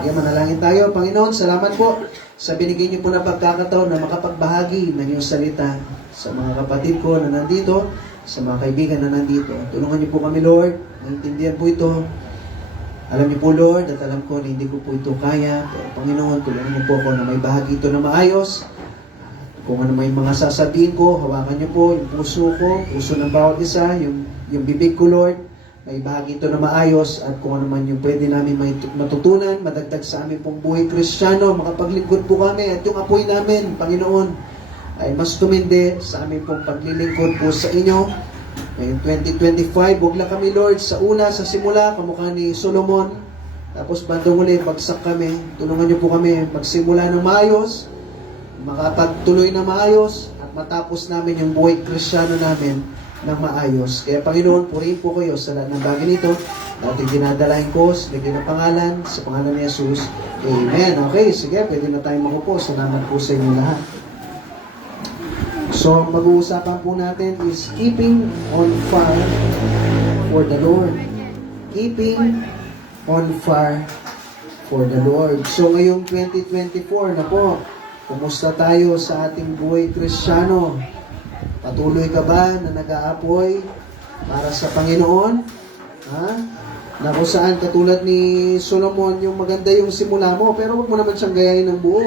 Sige, manalangin tayo. Panginoon, salamat po sa binigay niyo po na pagkakataon na makapagbahagi ng iyong salita sa mga kapatid ko na nandito, sa mga kaibigan na nandito. Tulungan niyo po kami, Lord. Naintindihan po ito. Alam niyo po, Lord, at alam ko na hindi ko po ito kaya. Pero Panginoon, tulungan niyo po ako na may bahagi ito na maayos. Kung ano may mga sasabihin ko, hawakan niyo po yung puso ko, puso ng bawat isa, yung bibig ko, Lord. May bahagi ito na maayos at kung ano man yung pwede namin matutunan, madagdag sa aming pong buhay Kristiyano, makapaglingkod po kami at yung apoy namin, Panginoon, ay mas tumindi sa aming pong paglilingkod po sa inyo. Ngayong 2025, huwag lang kami, Lord, sa una, sa simula, kamukha ni Solomon, tapos bandang uli, bagsak kami. Tulungan niyo po kami magsimula ng maayos, makapagtuloy na maayos, at matapos namin yung buhay Kristiyano namin ng maayos. Kaya Panginoon, purihin po kayo sa lahat ng bagay nito. Ating dinadalahin ko sa bigyan ng pangalan, sa pangalan ni Jesus. Amen. Okay, sige, pwede na tayong makupo. Salamat po sa inyo lahat. So, mag-uusapan po natin is keeping on fire for the Lord. Keeping on fire for the Lord. So, ngayong 2024 na po, kumusta tayo sa ating buhay Kristiyano? Patuloy ka ba na nag-aapoy para sa Panginoon? Ha? Na kung saan katulad ni Solomon, yung maganda yung simula mo, pero wag mo naman siyang gayahin ng buo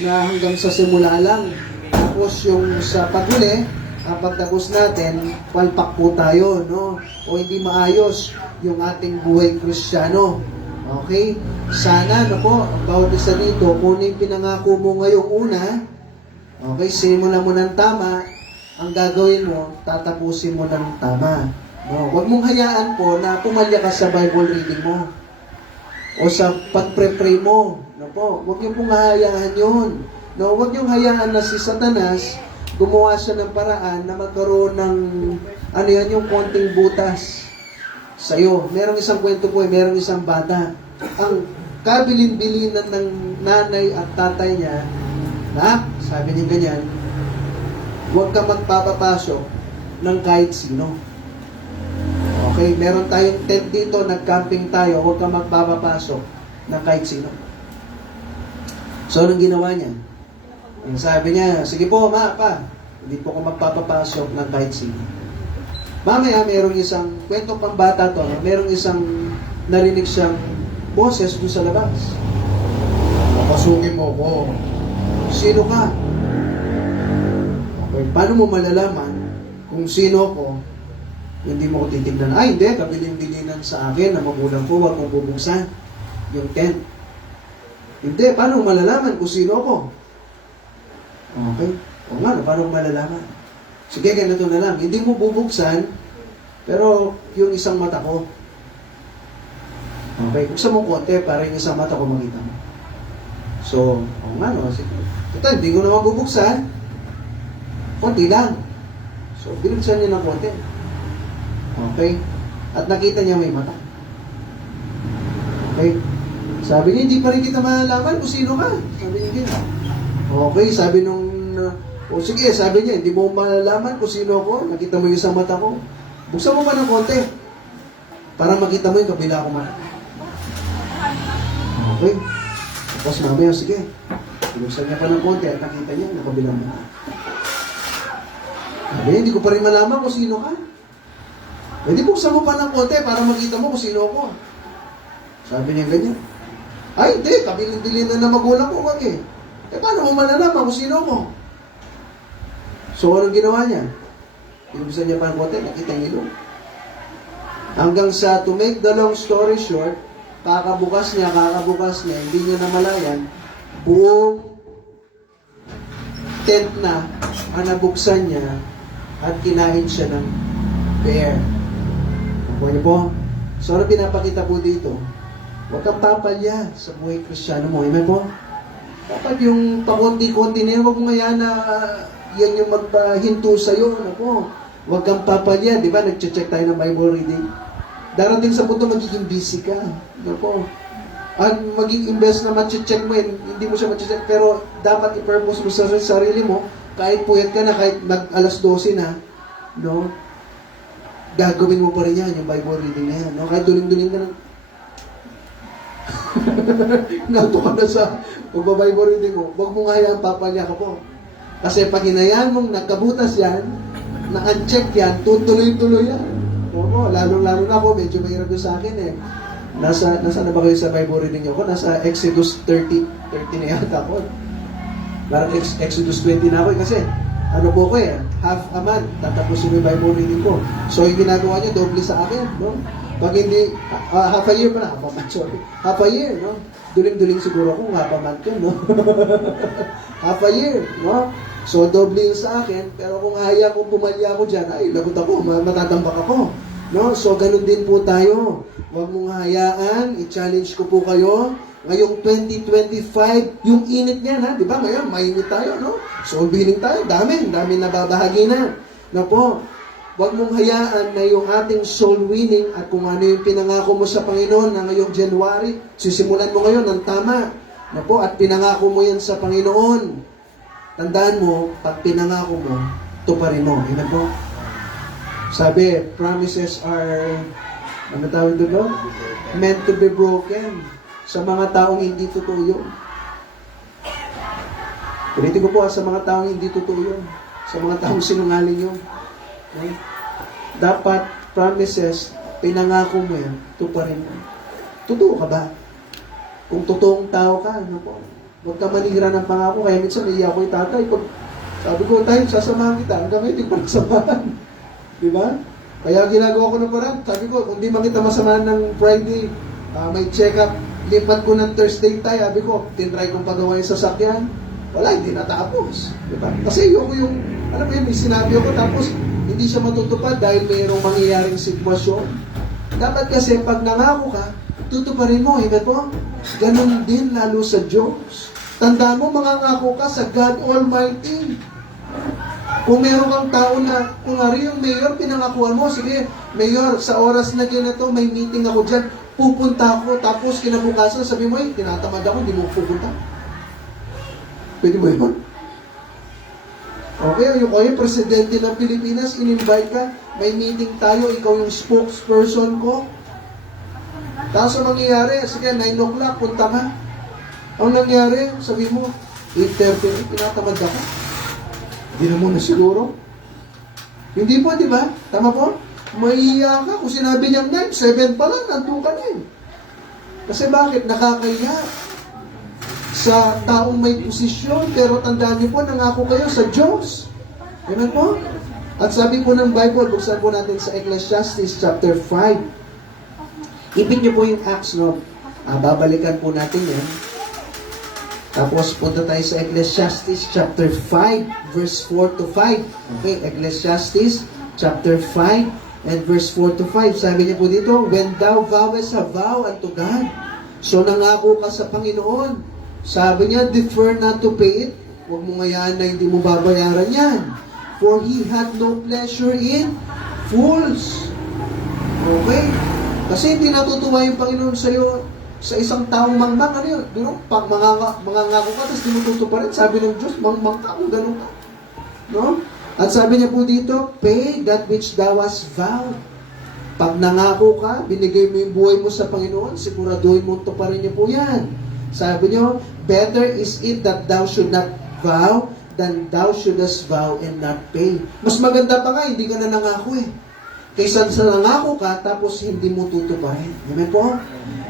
na hanggang sa simula lang. Tapos yung sa paghuli, ang pagtapos natin, palpak po tayo, no? O hindi maayos yung ating buhay Kristiyano. Okay? Sana, no po, ang bawat isa dito, kung yung pinangako mo ngayong una, okay, simula mo ng tama, ang gagawin mo, tatapusin mo ng tama. No? Huwag mong hayaan po na pumalya ka sa Bible reading mo o sa pag-pray mo. No po? Huwag yung pong hayaan yun. No? Huwag yung hayaan na si Satanas gumawa siya ng paraan na magkaroon ng ano yan, yung konting butas sa iyo. Merong isang kwento po, merong isang bata. Ang kabilin-bilinan ng nanay at tatay niya, na, sabi niya ganyan, huwag ka magpapapasok ng kahit sino. Okay, meron tayong tent dito, nag-camping tayo, huwag ka magpapapasok ng kahit sino. So, anong ginawa niya? Ang sabi niya, sige po, pa, hindi po ako magpapapasok ng kahit sino. Mamaya, merong isang, kwentong pambata to, merong isang narinig siyang boses doon sa labas. Papasukin mo ko. Sino ka? Okay, paano mo malalaman kung sino ko, hindi mo ko titignan, ay hindi, kabilin-bilinan sa akin na magulang ko, huwag mong bubuksan yung tent. Hindi, paano mo malalaman kung sino ko? Okay, o nga, paano mo malalaman? Sige, ganito na lang, hindi mo bubuksan, pero yung isang mata ko. Okay, buksan mo konti para yung isang mata ko makita mo. So, o nga, no, sige. Ito, hindi ko naman bubuksan, konti lang. So, binuksan niya ng konti. Okay? At nakita niya may mata. Okay? Sabi niya, hindi pa rin kita malalaman kung sino ka. Sabi niya gano'n. Okay, sabi nung, o sige, sabi niya, hindi mo malalaman kung sino ako. Nakita mo yung isang mata ko. Buksan mo ba ng konti? Para makita mo yung kabila ko mata. Okay? Tapos mamaya, sige. Binuksan niya pa ng konti at nakita niya na kabilang mata. Sabi, hindi ko pa rin malaman kung sino ka. Hindi buksan mo pa ng konti para makita mo kung sino ako. Sabi niya ganyan. Ay, hindi. Kabilin-bilin na magulang ko wag eh. Eh, paano mo malalaman kung sino ako? So, anong ginawa niya? Binuksan niya pa ng konti, nakita niya ilong. Hanggang sa, to make the long story short, kakabukas niya, hindi niya namalayan, buong tent na ang nabuksan niya at kinain siya ng bear. Nakuha niyo po? So, ano pinapakita po dito? Huwag kang papalya sa buhay Kristiyano mo. Amen po? Dapat yung pakunti-kunti na yun, huwag mo ngayon na yan yung magpahinto sa'yo. Ano po? Huwag kang papalya. Di ba? Nag-check tayo ng Bible reading. Darating sa punto, magiging busy ka. Ano po? At mag-invest na ma-check mo yun, hindi mo siya ma-check. Pero dapat i-purpose mo sa sarili mo, kahit puyat ka na, kahit alas 12 na, no? Gagawin mo pa rin yan, yung Bible reading na yan. No? Kahit duling-duling ka na. Nato ka na sa pagbabible reading mo, huwag mong hayaan papalya ka po. Kasi pag hinayaan mong nagkabutas yan, na-uncheck yan, tutuloy-tuloy yan. Oo, lalo-lalo na ako, medyo mahirap doon sa akin eh. Nasa na ba kayo sa Bible reading niyo ko? Nasa Exodus 30 na yata ako. Parang Exodus 20 na ako eh, kasi ano po ko eh, half a month, tatapusin yung Bible reading ko. So, yung ginagawa niyo, doble sa akin, no? Pag hindi, half a year pala, half a month, sorry. Half a year, no? Duling-duling siguro kung half a month yun, no? Half a year, no? So, doble yun sa akin, pero kung haya kong pumalya ako dyan, ay, lagot ako, matatambak ako. No? So, ganun din po tayo. Huwag mong hayaan, i-challenge ko po kayo. Ngayong 2025, yung init niyan, ha? Di ba? Ngayon, mainit tayo, no? So, biling tayo, dami nababahagi na. Na po, huwag mong hayaan na yung ating soul winning at kung ano yung pinangako mo sa Panginoon na ngayong January, sisimulan mo ngayon ng tama. Na po, at pinangako mo yan sa Panginoon. Tandaan mo, pag pinangako mo, tuparin mo. Amen po? Sabi, promises are, ano tawag doon? Meant to be broken. Sa mga taong hindi totoo yun. Ulitin ko po, sa mga taong hindi totoo yun. Sa mga taong sinungaling yun. Okay? Dapat, promises, pinangako mo yan, tuparin mo. Totoo ka ba? Kung totoong tao ka, ano po? Huwag ka manira ng pangako. Kaya minsan, naiiyak ko yung tatay. Pag sabi ko, tayo, sasamahan kita. Hanggang ngayon, di pa nagsamahan. Di ba? Kaya ginagawa ko na parang, sabi ko, kung di makita masamahan ng Friday, may check-up, lipat ko ng Thursday tayo. Sabi ko, tinry kong pagawa yung sasakyan. Wala, hindi natapos. Di ba? Kasi yung, alam mo yun, may sinabi ako, tapos hindi siya matutupad dahil mayroong mangyayaring sitwasyon. Dapat kasi, pag nangako ka, tutuparin mo, hindi po? Ganon din lalo sa Diyos. Tandaan mo, mangangako ka sa God Almighty. Kung meron kang tao na, kung ari yung mayor, pinangakuan mo, sige, mayor, sa oras na ganito, may meeting ako dyan, pupunta ako, tapos kinabukasan, sabi mo, tinatamad ako, hindi mo pupunta. Pwede mo yun? Okay, yung kayo, presidente ng Pilipinas, in-invite ka, may meeting tayo, ikaw yung spokesperson ko. Tapos ang mangyayari, sige, 9 o'clock, punta ka. Ang nangyari, sabi mo, 8:30, tinatamad ako. Hindi na muna siguro. Hindi po, di ba? Tama po? Maiiya ka. Kung sinabi niyang 9, 7 pa lang, nandun ka na eh. Kasi bakit? Nakakaya sa taong may posisyon, pero tandaan niyo po, nangako kayo sa Diyos. Ganun po? At sabi po ng Bible, buksan po natin sa Ecclesiastes chapter 5. Ipin niyo po yung Acts, no? Babalikan po natin yan. Tapos punta tayo sa Ecclesiastes chapter 5, verse 4 to 5. Okay, Ecclesiastes chapter 5 and verse 4 to 5. Sabi niya po dito, when thou vowest a vow unto God, so nangako ka sa Panginoon. Sabi niya, defer not to pay it. Huwag mo ngayaan na hindi mo babayaran yan. For He had no pleasure in fools. Okay? Kasi hindi natutuwa yung Panginoon sa iyo sa isang taong mangmang, ano yun? Dino, pag mangangako ka, tapos di mo tutuparin, sabi ng Diyos, mangmang ka, kung ganun ka. No? At sabi niya po dito, pay that which thou hast vowed. Pag nangako ka, binigay mo yung buhay mo sa Panginoon, siguraduhin mo tuparin niya po yan. Sabi niyo, better is it that thou should not vow than thou shouldest vow and not pay. Mas maganda pa nga, hindi ka na nangako eh. Kaysa sa nangako ka, tapos hindi mo tutuparin. Amen po?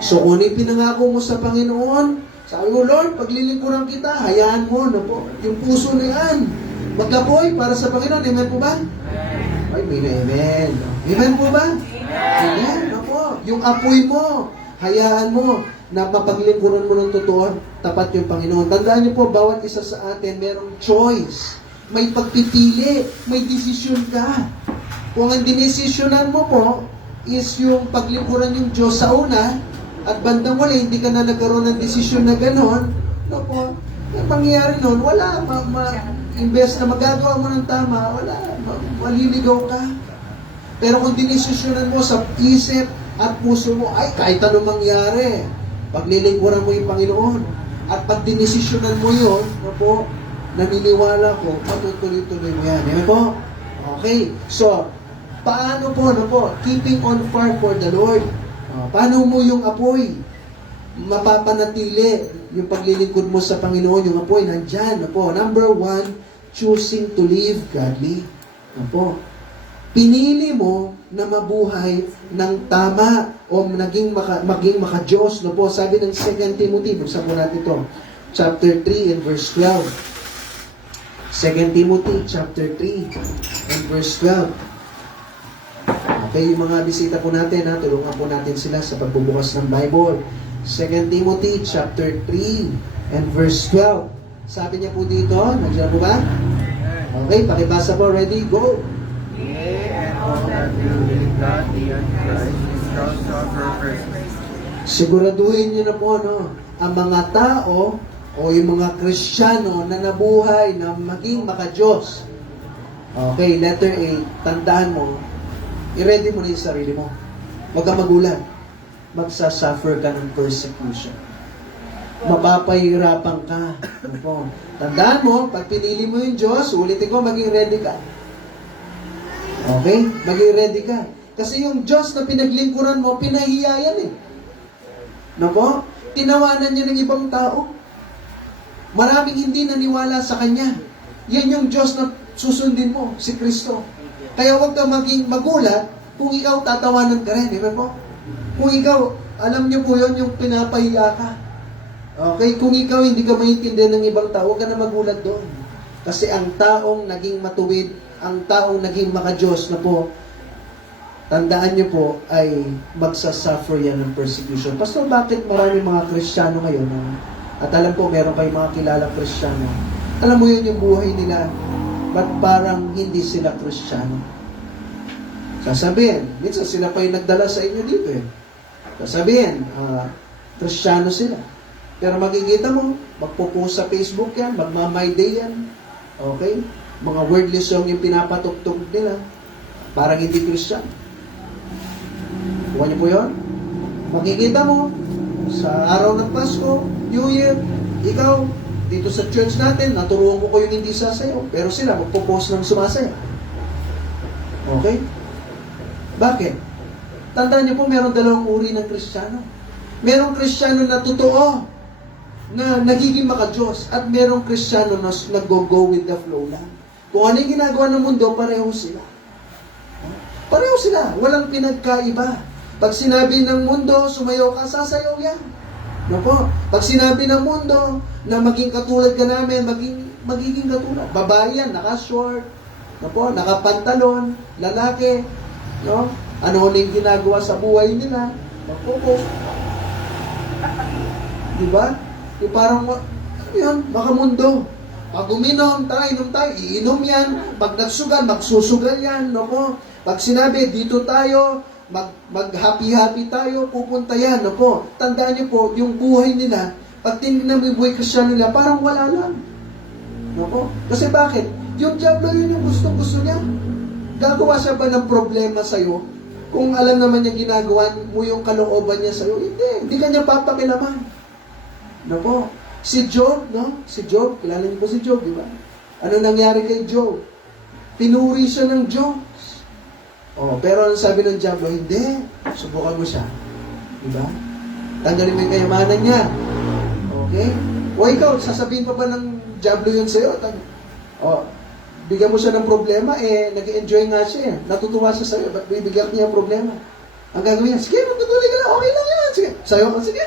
So, kung ano yung pinangako mo sa Panginoon, sabi mo, Lord, paglilingkuran kita, hayaan mo, no po, yung puso na yan. Magkapoy para sa Panginoon. Amen po ba? Ay, may amen. Amen po ba? Amen. No po. Yung apoy mo, hayaan mo na mapaglingkuran mo ng totoo, tapat yung Panginoon. Tandaan niyo po, bawat isa sa atin, merong choice. May pagpipili. May desisyon ka. Kung ang dinesisyonan mo po is yung paglingkuran yung Diyos sa una, at bandang wala, hindi ka na nagkaroon ng desisyon na gano'n, no po, yung pangyayari nun, wala, imbes na magagawa mo ng tama, wala, maliligaw ka. Pero kung dinesisyonan mo sa isip at puso mo, ay, kahit anong mangyari, paglilingkuran mo yung Panginoon, at pag dinesisyonan mo yun, no po, naniniwala ko, matutuloy-tuloy mo yan. Amen po? Okay, so, paano po, keeping on fire for the Lord. Paano mo yung apoy? mapapanatili yung paglilingkod mo sa Panginoon, yung apoy nandyan. Ano po? Number 1, choosing to live godly. Ano po? Pinili mo na mabuhay ng tama o maging maka-Diyos. No po? Sabi ng 2 Timothy, buksan po natin ito, chapter 3 and verse 12. 2 Timothy chapter 3 and verse 12. Okay, yung mga bisita po natin, tulungan po natin sila sa pagbubukas ng Bible. 2 Timothy chapter 3 and verse 12. Sabi niya po dito, nandiyan po ba? Okay, pakibasa po. Ready? Go! Yea, and all that believe God the Antichrist shall suffer persecution. Siguraduhin niyo na po, ang mga tao o yung mga Kristiyano na nabuhay na maging maka-Diyos. Okay, letter A, tandaan mo, i-ready mo na yung sarili mo. Huwag kang magulat. Magsasuffer ka ng persecution. Mapapahirapan ka. Ano po? Tandaan mo, pag pinili mo yung Diyos, ulitin ko, maging ready ka. Okay? Maging ready ka. Kasi yung Diyos na pinaglingkuran mo, pinahiya yan eh. No po? Tinawanan niya ng ibang tao. Maraming hindi naniwala sa Kanya. Yan yung Diyos na susundin mo, si Kristo. Kaya huwag kang maging magulat kung ikaw tatawanan ka rin. Di ba po? Kung ikaw, alam niyo po yun, yung pinapahiya ka. Okay? Kung ikaw hindi ka maintindihan ng ibang tao, huwag ka na magulat doon. Kasi ang taong naging matuwid, ang taong naging maka-Diyos na po, tandaan niyo po, ay magsasuffer yan ng persecution. Pastor, bakit marami mga Kristiyano ngayon? At alam po, meron kayong mga kilalang Kristiyano. Alam mo yun yung buhay nila, ba't parang hindi sila Kristiyano? Sasabihin, minsan sila pa yung nagdala sa inyo dito eh. Sasabihin, Kristiyano sila. Pero makikita mo, magpo-post sa Facebook yan, magma-my day yan. Okay? Mga wordly song yung pinapatugtog nila. Parang hindi Kristiyano. Kuha niyo po yun? Makikita mo, sa araw ng Pasko, New Year, ikaw, dito sa church natin, naturuan ko yung hindi sasayaw. Pero sila, magpo-post ng sumasayaw. Okay? Bakit? Tandaan niyo po, meron dalawang uri ng Kristiyano. Merong Kristiyano na totoo, na nagiging maka-Diyos, at merong Kristiyano na nag-go with the flow lang. Kung ano yung ginagawa ng mundo, pareho sila. Pareho sila. Walang pinagkaiba. Pag sinabi ng mundo, sumayaw ka, sasayaw yan. No po? Pag sinabi ng mundo na maging katulad ka namin, magiging katulad. Babae yan, naka-short, no po? Naka-pantalon, lalaki, no? Ano yung ginagawa sa buhay nila? Magpo-post. Diba? Yung parang, ano yun? Makamundo. Pag uminom tayo, iinom yan. Pag nagsugal, magsusugal yan. No po? Pag sinabi, dito tayo, mag-happy-happy tayo, pupunta yan. No po? Tandaan niyo po, yung buhay nila, pag tinignan mo yung buhay Kristiyano nila, parang wala lang. No po? Kasi bakit? Yung diablo yun yung gustong-gusto niya. Gagawa siya ba ng problema sa'yo? Kung alam naman niya ginagawa mo yung kalooban niya sa'yo, hindi ka niya papakilaman. No po? Si Job, no? Si Job, kilala niyo po si Job, di ba? Ano nangyari kay Job? Pinuri siya ng Diyos. Oh, pero ang sabi ng diablo, hindi. Subukan mo siya. Di ba? Tanggalin mo yung kayamanan niya. Okay? O ikaw, sasabihin pa ba ng diablo yun sa'yo? Bigyan mo siya ng problema, nag-enjoy nga siya. Natutuwa siya sa'yo, ba't bibigyan niya ang problema? Ang gagawin niya, sige, magtutuloy ka lang, okay lang yan. Sige,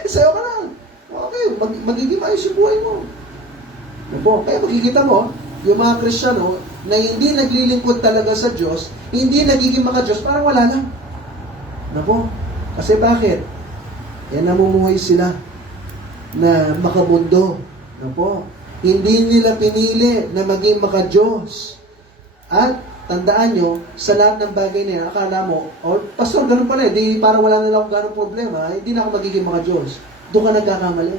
sayo ka lang. Okay, magiging maayos yung buhay mo. Opo, kaya makikita mo, yung mga Kristiyano na hindi naglilingkod talaga sa Diyos, hindi nagiging maka-Diyos, parang wala lang. Opo, kasi bakit? Namumuhay sila na makamundo. Opo, hindi nila pinili na maging maka-Diyos. At tandaan nyo, sa lahat ng bagay na yan, akala mo, pastor, ganun pala, di parang wala na akong ganun problema, hindi na ako magiging maka-Diyos. Doon ka nagkakamali.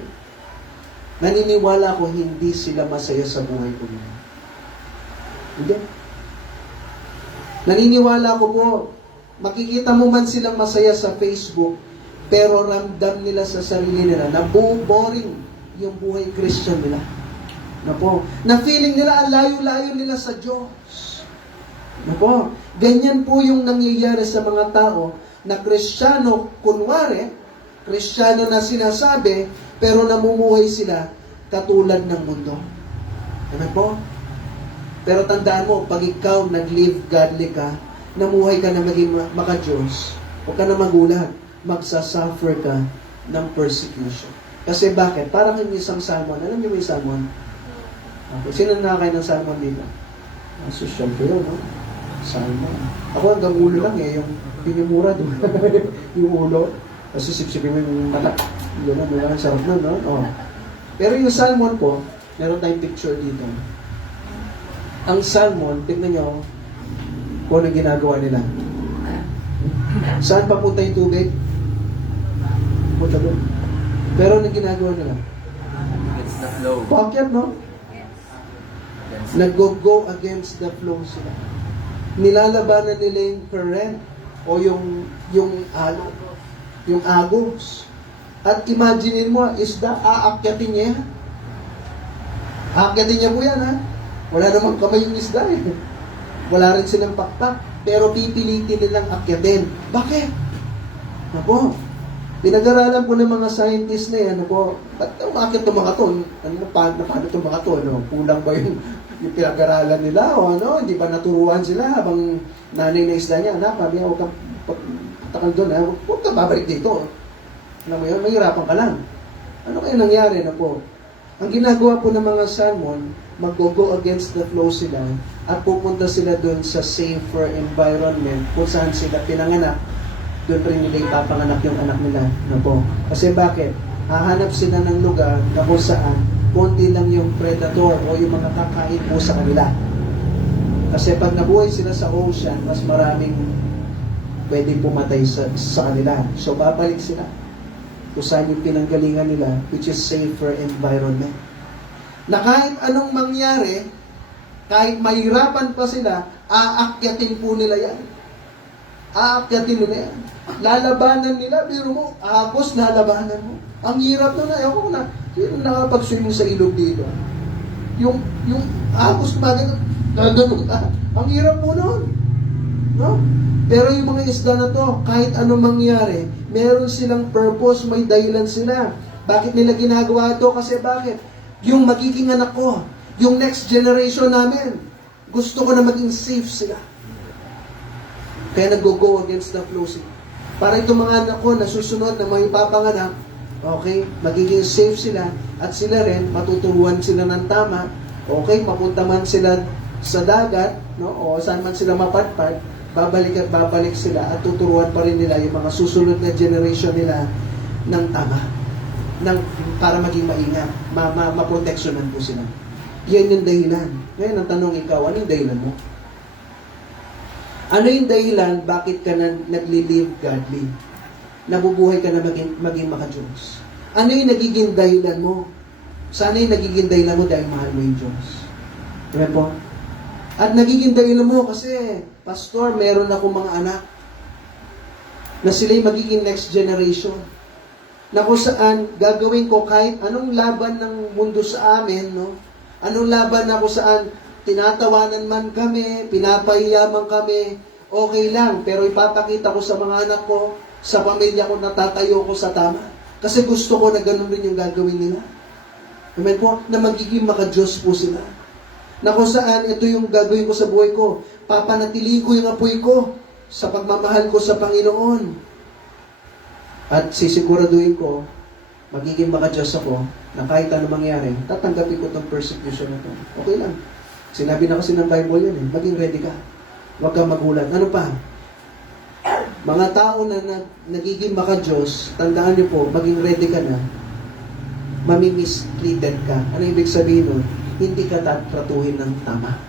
Naniniwala ko hindi sila masaya sa buhay ko. Hindi. Naniniwala ko po, makikita mo man silang masaya sa Facebook, pero ramdam nila sa sarili nila na boring yung buhay Christian nila. Na po, na feeling nila ang layo-layo nila sa Diyos. Na po, ganyan po yung nangyayari sa mga tao na Kristiyano, kunwari, Kristiyano na sinasabi, pero namumuhay sila katulad ng mundo. Amen po? Pero tandaan mo, pag ikaw nag-live godly ka, namuhay ka na maging maka-Diyos, huwag ka na magulat, magsasuffer ka ng persecution. Kasi bakit? Parang yung isang salmon. Alam niyo may salmon? Okay. Sino nakakain ng salmon dito? Social ko yun, no? Salmon. Ako hanggang ulo lang eh, yung pinimura doon. Yung ulo. Kasi sipsipin mo yung mata. Yun na, diba? Sarap nun, no? Oh. Pero yung salmon po, meron tayong picture dito. Ang salmon, tignan nyo kung ano ginagawa nila. Saan papunta yung tubig? Punta doon. Pero ano ginagawa nila? It's the flow. Bakit, no? Nag-go against the flow sila. Nilalabanan nila yung current o yung agos. At imaginein mo, isda, aakyatin niya yan. Aakyatin niya po yan, ha? Wala namang kamay yung isda, eh. Wala rin silang pakpak. Pero pipilitin nilang akyatin. Bakit? Napo, pinag-aralan po ng mga scientists na yan, napo, ba't umakyat itong mga to? Paano itong mga to? No? Kulang ba yung pinag-aralan nila? O ano? Hindi ba naturuan sila habang nanay na isda niya? Anak, kami, huwag kang takal doon, ha? Huwag kang babalik dito. Alam mo yun, mahirapan ka lang. Ano kaya nangyari na po? Ang ginagawa po ng mga salmon, mag-go against the flow sila at pupunta sila doon sa safer environment kung saan sila pinanganak. Doon rin nila ipapanganak yung anak nila. No po. Kasi bakit? Hahanap sila ng lugar na kung saan konti lang yung predator o yung mga kakain po sa kanila. Kasi pag nabuhay sila sa ocean, mas maraming pwedeng pumatay sa kanila. So babalik sila kung saan yung pinanggalingan nila, which is safer environment. Na kahit anong mangyari, kahit mahirapan pa sila, aakyatin po nila yan. Aakyatin nila yan. Lalabanan nila, biro mo, agos lalabanan mo. Ang hirap nun na, ako na, sino nakapag-swimming sa ilog dito? Yung agos bagay, ang hirap po nun. No? Pero yung mga isda na to, kahit anong mangyari, meron silang purpose, may dahilan sila. Bakit nila ginagawa ito? Kasi bakit? Yung magiging anak ko, yung next generation namin, gusto ko na maging safe sila. Kaya nag-go against the flow sila. Para itong mga anak ko na susunod na may papanganak, okay, magiging safe sila at sila rin, matuturuan sila ng tama, okay, mapunta man sila sa dagat, no, o saan man sila mapatpad, babalik at babalik sila at tuturuan pa rin nila yung mga susunod na generation nila ng tama. Para maging maingat, maproteksyonan po sila. Yan yung dahilan. Ngayon, ang tanong ikaw, ano yung dahilan mo? Ano yung dahilan, bakit ka na nagli-live godly? Nabubuhay ka na maging maka-Diyos? Ano yung nagiging dahilan mo? Sana yung nagiging dahilan mo dahil mahal mo yung Diyos. Amen po? At nagiging dahilan mo kasi, Pastor, meron akong mga anak na sila'y magiging next generation. Na kung saan gagawin ko kahit anong laban ng mundo sa amin, no? Anong laban na kung saan tinatawanan man kami, pinapahiyaman kami, okay lang. Pero ipapakita ko sa mga anak ko, sa pamilya ko, natatayo ko sa tama. Kasi gusto ko na ganun rin yung gagawin nila. Amen po? Na magiging maka-Diyos po sila. Na kung saan ito yung gagawin ko sa buhay ko, papanatili ko yung apoy ko sa pagmamahal ko sa Panginoon. At sisiguraduhin ko, magiging maka-Diyos ako, na kahit ano mangyari, tatanggapin ko itong persecution na ito. Okay lang. Sinabi na kasi ng Bible yan eh, maging ready ka. Huwag kang magulat. Ano pa? Mga tao na nagiging maka-Diyos, tandaan niyo po, maging ready ka na, mamimistreated ka. Ano ibig sabihin nun? Hindi ka tatratuhin ng tama.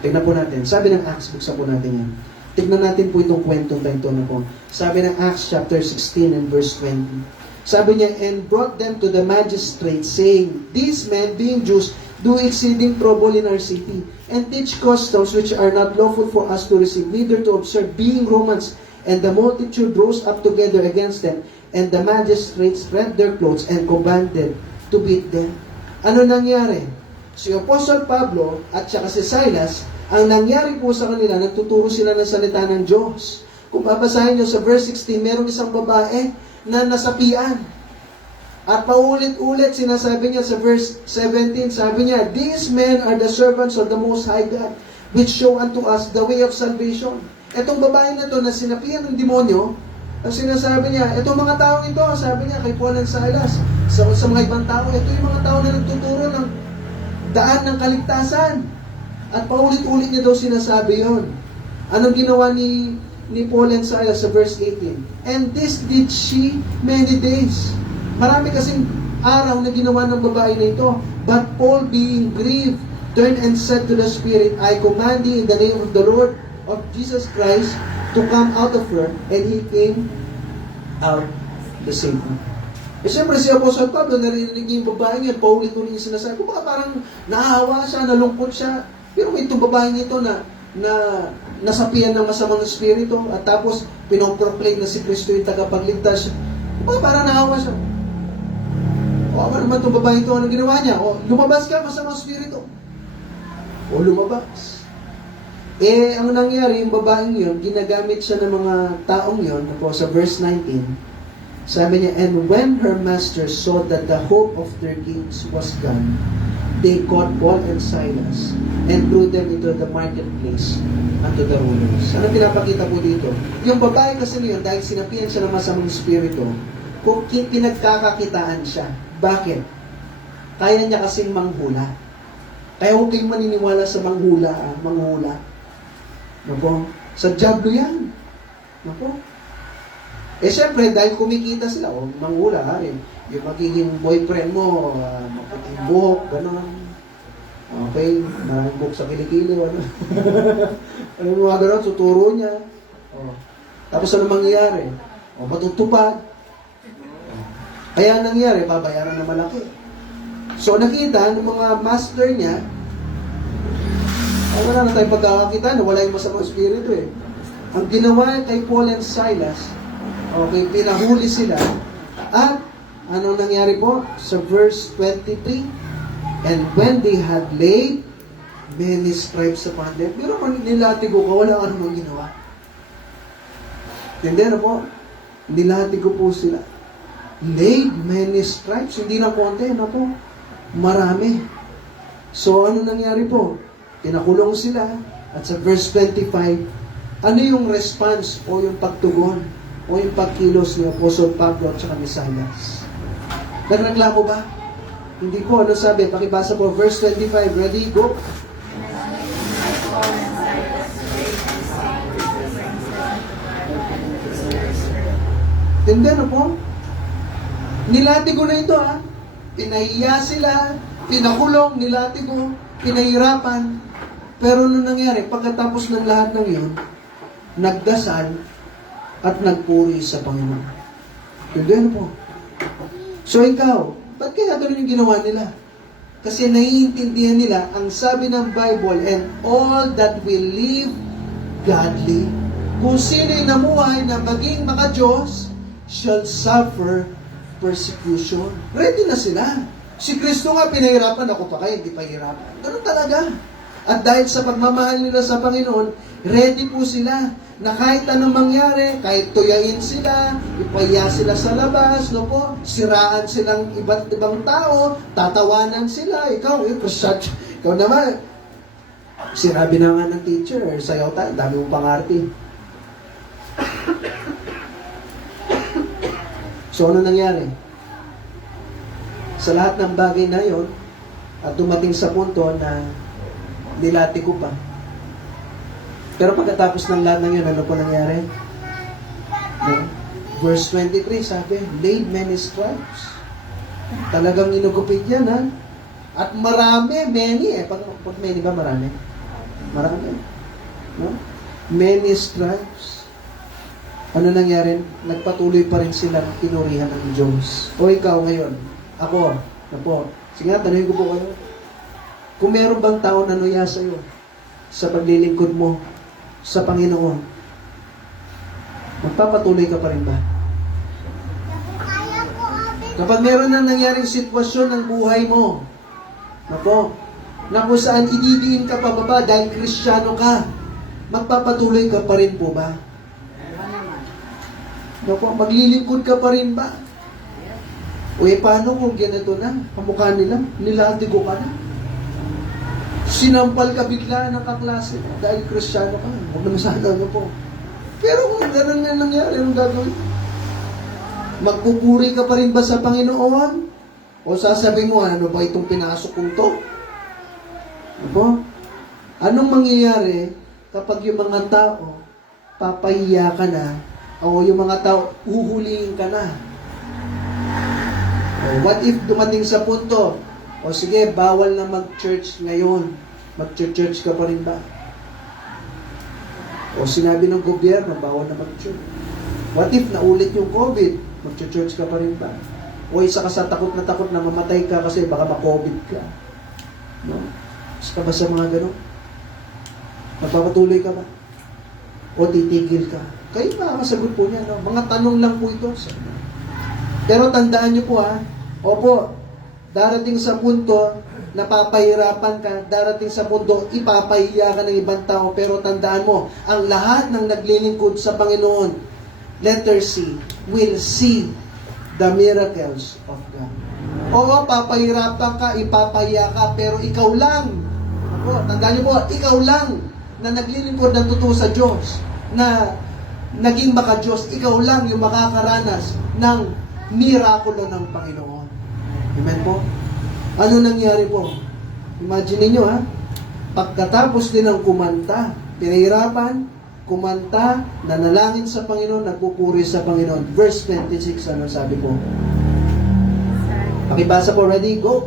Tingnan po natin. Sabi ng Acts, buksan po natin yan. Tignan natin po itong kwentong tayo na po. Sabi ng Acts chapter 16 and verse 20. Sabi niya, and brought them to the magistrate, saying, these men, being Jews, do exceeding trouble in our city, and teach customs which are not lawful for us to receive, neither to observe, being Romans. And the multitude rose up together against them, and the magistrates rent their clothes and commanded to beat them. Ano nangyari? Si Apostle Pablo at saka si Silas, ang nangyari po sa kanila, nagtuturo sila ng salita ng Diyos. Kung babasahin nyo sa verse 16, merong isang babae na nasapian. At paulit-ulit sinasabi niya sa verse 17, sabi niya, "These men are the servants of the Most High God, which show unto us the way of salvation." Etong babae na to na sinapian ng demonyo, ang sinasabi niya, itong mga taong ito, sabi niya kay Paul and Silas, sa mga ibang tao, ito yung mga tao na nagtuturo ng daan ng kaligtasan. At paulit-ulit niya daw sinasabi yon. Anong ginawa ni Paul and Silas sa verse 18? "And this did she many days." Marami kasing araw na ginawa ng babae na ito. "But Paul, being grieved, turned and said to the Spirit, I command thee in the name of the Lord of Jesus Christ to come out of her. And he came out the same time." Eh siyempre si Apostle Pablo, narinig niya yung babae niya, paulit-ulit niya sinasabi, kung baka parang naahawa siya, nalungkot siya. Pero may itong babae nito na nasapian ng masamang espiritu at tapos pinoproclaim na si Kristo yung tagapagligtas. Kung baka parang naahawa siya. O ano naman itong babae ito, anong ginawa niya? O lumabas ka, masamang espiritu. O lumabas. Eh, ang nangyari, yung babaeng yun, ginagamit siya ng mga taong yun, ako sa verse 19, sabi niya, "And when her masters saw that the hope of their kings was gone, they caught Paul and Silas and threw them into the marketplace unto the rulers." Ano pinapakita po dito? Yung babae kasi niyon, dahil sinapian siya ng masamang espiritu, kung pinagkakakitaan siya. Bakit? Kaya niya kasing manghula. Kaya huwag kayong maniniwala sa manghula. Napo? Sa diablo yan. Napo? Eh syempre, dahil kumikita sila, manghula, yung magiging boyfriend mo, maputing buhok, gano'n. Okay, maraming buhok sa kilikili, ano. Ano yung mga gano'n, tuturo niya. Tapos ano mangyayari? Matutupad. Kaya nangyari, babayaran na malaki. So nakita ng mga master niya, wala na tayong pagkakakita, wala yung masamang espiritu eh. Ang ginawa kay Paul and Silas, okay, pinahuli sila, at anong nangyari po? Sa verse 23, "And when they had laid many stripes upon them," pero kung nilatigo ka, wala ka namang ginawa. Hindi na po, nilatigo po sila. Laid many stripes, hindi na konti, na po, marami. So, ano nangyari po? Pinakulong sila, at sa verse 25, ano yung response o yung pagtugon o yung pagkilos ni Apostle Pablo at saka ni Silas? Nagreklamo ba? Hindi po. Ano sabi? Pakibasa po. Verse 25. Ready? Go. Hindi na po. Nilatigo na ito ha. Pinahiya sila, pinakulong, nilatigo, pinahirapan. Pero nung nangyari, pagkatapos ng lahat ng yun, nagdasal at nagpuri sa Panginoon. Hindi na po. So ikaw, ba't kaya ganun yung ginawa nila? Kasi naiintindihan nila ang sabi ng Bible, "And all that will live godly," kung sino'y namuhay na maging maka-Diyos, "shall suffer persecution." Ready na sila. Si Kristo nga pinahirapan, ako pa kayo, hindi pa hirapan. Ganun talaga. At dahil sa pagmamahal nila sa Panginoon, ready po sila na kahit anong mangyari, kahit tuyain sila, ipaya sila sa labas, no po, siraan silang iba't ibang tao, tatawanan sila, ikaw naman, sinabi na nga ng teacher, sayaw tayo, dami mong pangarte. So, ano nangyari? Sa lahat ng bagay na yon, at dumating sa punto na nilati ko pa. Pero pagkatapos ng lahat ng yun, ano po nangyari? No? Verse 23, sabi, "Laid many stripes." Talagang inugupit yan, ha? At marami, many eh. Pag many ba marami? Marami. No? Many stripes. Ano nangyari? Nagpatuloy pa rin sila ng pinurihan ng Diyos. O ikaw ngayon, ako, na po. Sige nga, tanongin ko po kayo. Kung meron bang tao na nuya sa iyo sa paglilingkod mo sa Panginoon, magpapatuloy ka pa rin ba? Kapag meron na nangyaring sitwasyon ng buhay mo, na kung saan ididiin ka pababa dahil Kristiyano ka, magpapatuloy ka pa rin po ba? Naku, maglilingkod ka pa rin ba? O paano kung ganito na? Kamukha nila, nilatigo ka na. Sinampal ka bigla ng kaklase dahil Kristiyano ka. Huwag naman sana po. Pero kung gano'n nga nangyari, anong gagawin? Magpupuri ka pa rin ba sa Panginoon? O sasabihin mo, ano ba itong pinasok kong to? Ano? Anong mangyayari kapag yung mga tao papahiya ka na o yung mga tao uhulihin ka na? O what if dumating sa punto, o sige, bawal na mag-church ngayon. Mag-church ka pa rin ba? O sinabi ng gobyerno, bawal na mag-church. What if naulit yung COVID? Mag-church ka pa rin ba? O isa ka sa takot na mamatay ka kasi baka ma-COVID ka. No? Isa ka ba sa mga gano'n? Magpapatuloy ka ba? O titigil ka? Kayo makakasagot po niya. No? Mga tanong lang po ito. Pero tandaan niyo po opo, darating sa punto, napapahirapan ka, darating sa punto, ipapahiya ka ng ibang tao, pero tandaan mo, ang lahat ng naglilingkod sa Panginoon, letter C, will see the miracles of God. Oo, papahirapan ka, ipapahiya ka, pero ikaw lang, tandaan niyo po, ikaw lang na naglilingkod ng totoo sa Diyos, na naging maka-Diyos, ikaw lang yung makakaranas ng mirakulo ng Panginoon. Amen po? Ano nangyari po? Imagine niyo pagkatapos din ng kumanta, pinahirapan, kumanta, nanalangin sa Panginoon, nagpupuri sa Panginoon. Verse 26, ano sabi po? Pakibasa po, ready? Go!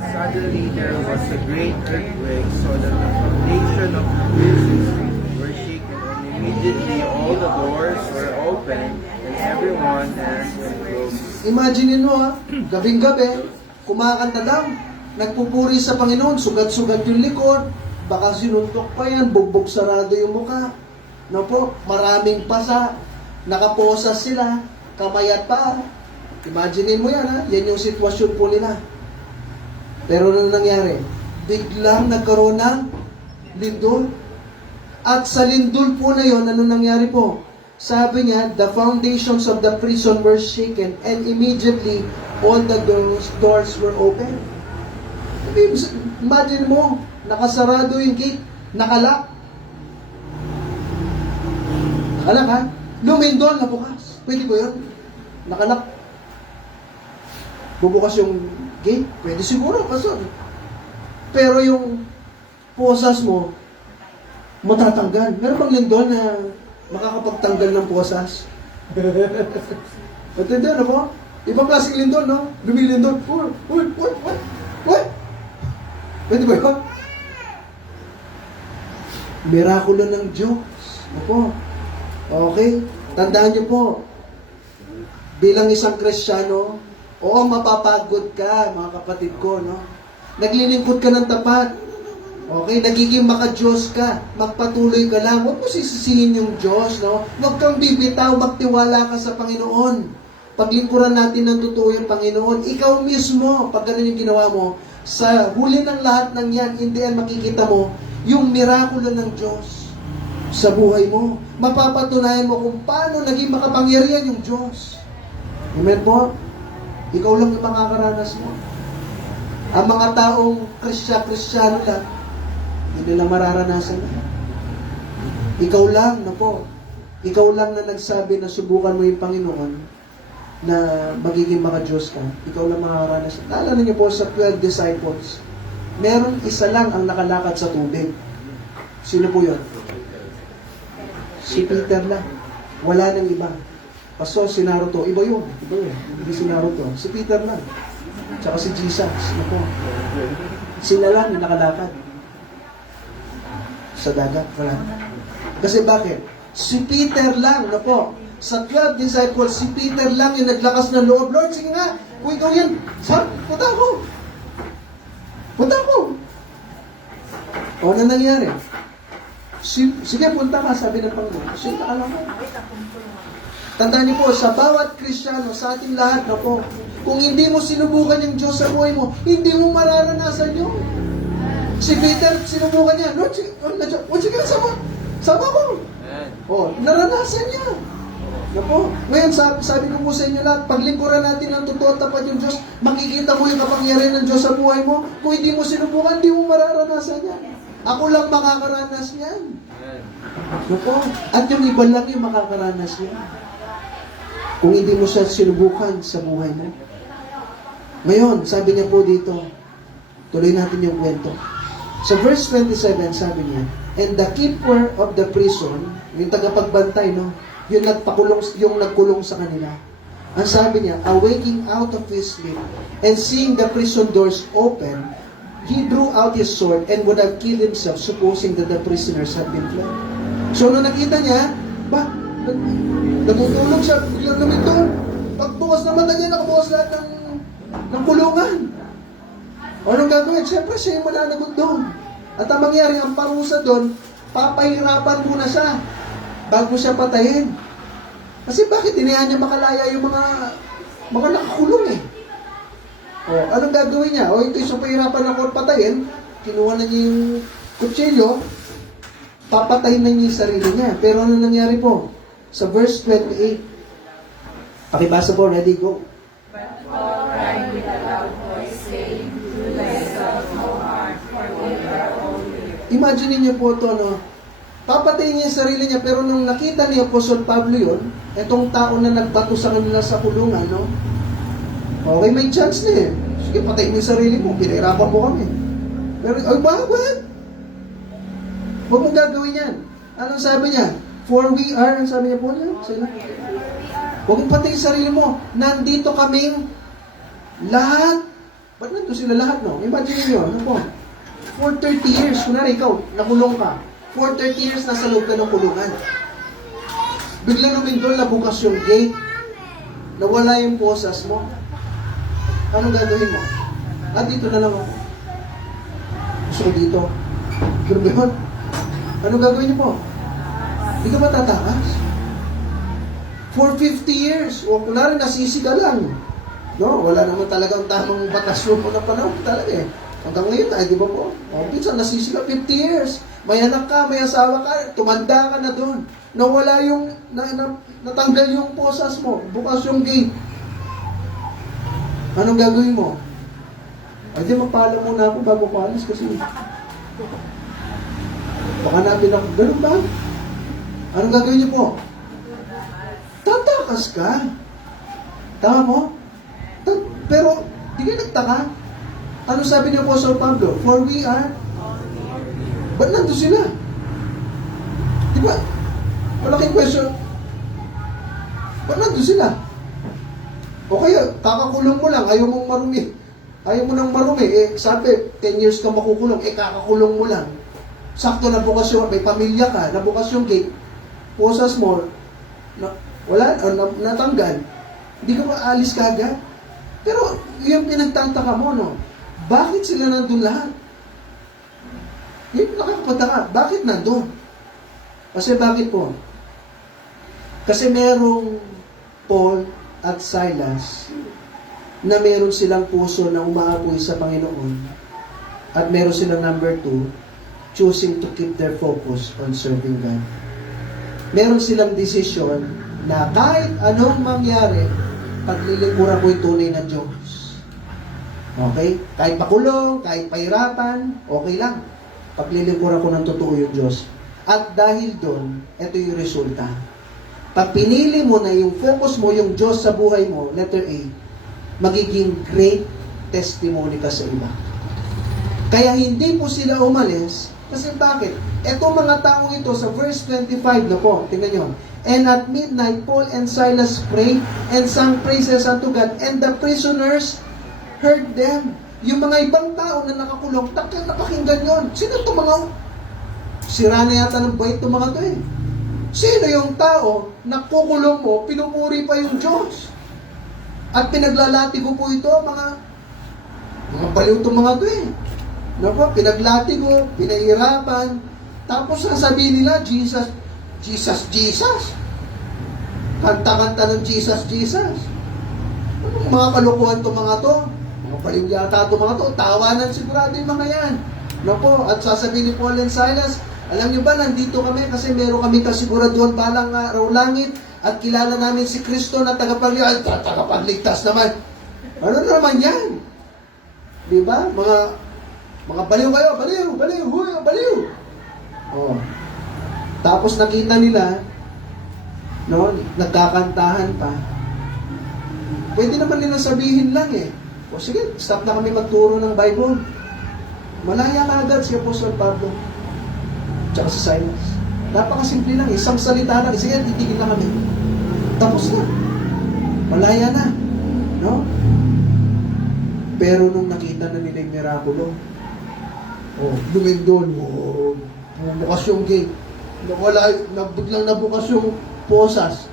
Suddenly there was a great earthquake, so that the foundation of the prison were shaken, and immediately all the doors were opened, and everyone has been closed. Imagine mo gabing-gabi, kumakanta lang, nagpupuri sa Panginoon, sugat-sugat yung likod, baka sinuntok pa yan, bugbog sarado yung mukha. No po, maraming pasa, nakaposas sila, kamayat pa. Imagine mo yan yan yung sitwasyon po nila. Pero ano nangyari? Biglang nagkaroon ng lindol. At sa lindol po na yon, ano nangyari po? Sabi niya, the foundations of the prison were shaken and immediately all the doors were open. Imagine mo, nakasarado yung gate, nakalak. Nakalak lumindol na bukas. Pwede ba yun? Nakalak. Bubukas yung gate, pwede siguro, pastor. Pero yung posas mo, matatanggal. Meron bang lindol na makakapagtanggal ng posas? Matindi, ano po? Ibang klaseng lindol, no? Lumilindol. Uy! Pwede ba yun? Mirakulo ng Diyos. Opo. Okay? Tandaan niyo po, bilang isang Kristiyano, oo, mapapagod ka, mga kapatid ko, no? Naglilingkod ka ng tapat. Okay, nagiging maka-Diyos ka, magpatuloy ka lang, huwag mo sisisihin yung Diyos, no? Huwag kang bibitaw, magtiwala ka sa Panginoon. Paglingkuran natin ng totoo yung Panginoon, ikaw mismo, pag ganun yung ginawa mo, sa huli ng lahat ng yan, hindi yan makikita mo, yung mirakulo ng Diyos sa buhay mo. Mapapatunayan mo kung paano naging makapangyarihan yung Diyos. Amen po? Ikaw lang yung makakaranas mo. Ang mga taong Kristiyano lang, hindi nila mararanasan na. Ikaw lang, ikaw lang na nagsabi na subukan mo yung Panginoon na magiging maka-Diyos ka. Ikaw lang makakaranas. Naalala niyo po sa 12 disciples, meron isa lang ang nakalakad sa tubig. Sino po yun? Si Peter lang. Wala nang iba. Pastor, si Naruto. Iba yun. Hindi si Naruto. Si Peter lang. Tsaka si Jesus. Sila lang yung nakalakad sa dagat. Wala. Kasi bakit? Si Peter lang, sa 12 disciples, si Peter lang yung naglakas ng loob. Lord, sige nga, kung ikaw yan, sir, punta ako. O, ano nangyari? Sige, punta ka, sabi ng Panginoon. Sige, alam mo. Tandaan niyo po, sa bawat Kristiyano, sa ating lahat, kung hindi mo sinubukan yung Diyos sa buhay mo, hindi mo mararanasan yun. Si Peter, sinubukan niya. Lord, sige, sama ko. O, naranasan niya. Napo, ngayon sabi ko po sa inyo lahat, paglingkuran natin ng totoo at tapat yung Diyos, makikita mo yung kapangyarihan ng Diyos sa buhay mo. Kung hindi mo sinubukan, hindi mo mararanasan yan. Ako lang makakaranas yan. Napo, at yung iba lang yung makakaranas yan. Kung hindi mo siya sinubukan sa buhay mo. Ngayon, sabi niya po dito, tuloy natin yung kwento. Sa verse 27, sabi niya, and the keeper of the prison, yung tagapagbantay, no? Yung nagkulong sa kanila. Ang sabi niya, awaking out of his sleep, and seeing the prison doors open, he drew out his sword and would have killed himself, supposing that the prisoners had been fled. So, nung nakita niya, natutulog siya, biglang lumito. Pagbukas na mata niya, nakabukas lahat ng kulungan. O anong gagawin? Siyempre, siya yung malalagot doon. At ang mangyari, ang parusa doon, papahirapan muna siya bago siya patayin. Kasi bakit tinayan niya makalaya yung mga nakakulong eh? O, anong gagawin niya? O, ito yung pahirapan ako patayin, kinuha na niya yung kutsilyo, papatayin na niya yung sarili niya. Pero ano nangyari po? Sa verse 28, pakibasa po, ready, go. But Paul cried with a loud voice, saying, do thyself no harm, for we are all here. Imagine niyo po ito, no? Papatayin niya yung sarili niya, pero nung nakita ni Apostol Pablo yun, itong tao na nagbato sa kanila sa kulungan, no? Okay, may chance na eh. Sige, patayin mo yung sarili mo, pinahirapan mo kami. Pero, ay, bakit? Huwag mong gagawin yan. Anong sabi niya? For we are, ang sabi niya po niya? Sila? Huwag mong patayin yung sarili mo. Nandito kaming lahat. Ba't nandito sila lahat, no? Imagine niyo, ano po? For 30 years, kunwari ikaw, nakulong ka. For 30 years, nasa loob ka ng kulungan. Biglang lumindol, nabukas yung gate. Nawala yung posas mo. Anong gagawin mo? At dito na lang ako. Gusto ko dito. Pero yun, anong gagawin niyo po? Hindi ka matatakas. For 50 years, o kunwari nasisi ka lang. No, wala naman talagang tamang batasyon mo na panahon talaga eh. Hanggang ngayon ay, di ba po? O, minsan nasisi ka 50 years. May anak ka, may asawa ka, tumanda ka na doon. Nawala yung, natanggal yung posas mo, bukas yung gate. Anong gagawin mo? Ay, di magpaalam muna ako bago paalis kasi baka natin ako, ganun ba? Anong gagawin niyo po? Tatakas ka. Tama mo? Pero, di ka nagtaka. Ano sabi ni Apostol Pablo? For we are, ba't nandun sila? Di ba? Malaking question. Ba't nandun sila? O kaya, kakakulong mo lang, ayaw mong marumi. Ayaw mo nang marumi. Eh, sabi, 10 years ka makukulong, eh, kakakulong mo lang. Sakto na bukas yung, may pamilya ka, nabukas yung gate, posas mo, wala, natanggal. Hindi ka maalis ka agad. Pero, yung pinagtataka mo, no? Bakit sila nandun lahat? Yung nakakapataka, bakit nandun? Kasi bakit po? Kasi merong Paul at Silas na meron silang puso na umaapoy sa Panginoon at meron silang number 2, choosing to keep their focus on serving God. Meron silang desisyon na kahit anong mangyari, paglilingkuran ko yung tunay na Diyos. Okay? Kahit pakulong, kahit pahirapan, okay lang. Paglilingkuran ko ng totoo yung Diyos. At dahil doon, ito yung resulta. Pag pinili mo na yung focus mo, yung Diyos sa buhay mo, letter A, magiging great testimony ka sa iba. Kaya hindi po sila umalis, kasi bakit? Etong mga taong ito sa verse 25 na po, tingnan nyo. And at midnight, Paul and Silas prayed and sang praises unto God, and the prisoners heard them. Yung mga ibang tao na nakakulong, napakinggan yun. Sino itong mga... Sira na yata ng bait itong mga ito eh. Sino yung tao na kukulong mo, pinupuri pa yung Diyos? At pinaglalati ko po ito, mga baliw itong mga ito eh. Naku, pinaglati ko, pinahirapan. Tapos sasabihin nila, Jesus, Jesus, Jesus. Kanta-kanta ng Jesus, Jesus. Anong mga kalukuhan itong mga to? Mga baliw yata itong mga to. Tawanan sigurado yung mga yan. Naku, at sasabihin ni Paul and Silas, alam niyo ba, nandito kami kasi meron kami kasiguraduhan balang araw langit at kilala namin si Kristo na tagapagligtas naman. Ano naman yan? Di ba? Mga baliw kayo, baliw. Oh. Tapos nakita nila, no, nagkakantahan pa. Pwede naman nila sabihin lang eh. O sige, stop na kami magturo ng Bible. Malaya ka agad si Apostol Pablo. Tsaka si Silas. Napakasimple lang, isang salita lang. Sige, titigil na kami. Tapos na. Malaya na. No? Pero nung nakita na nila yung mirakulo, dumindon. Bukas yung gate. Biglang nabukas yung posas.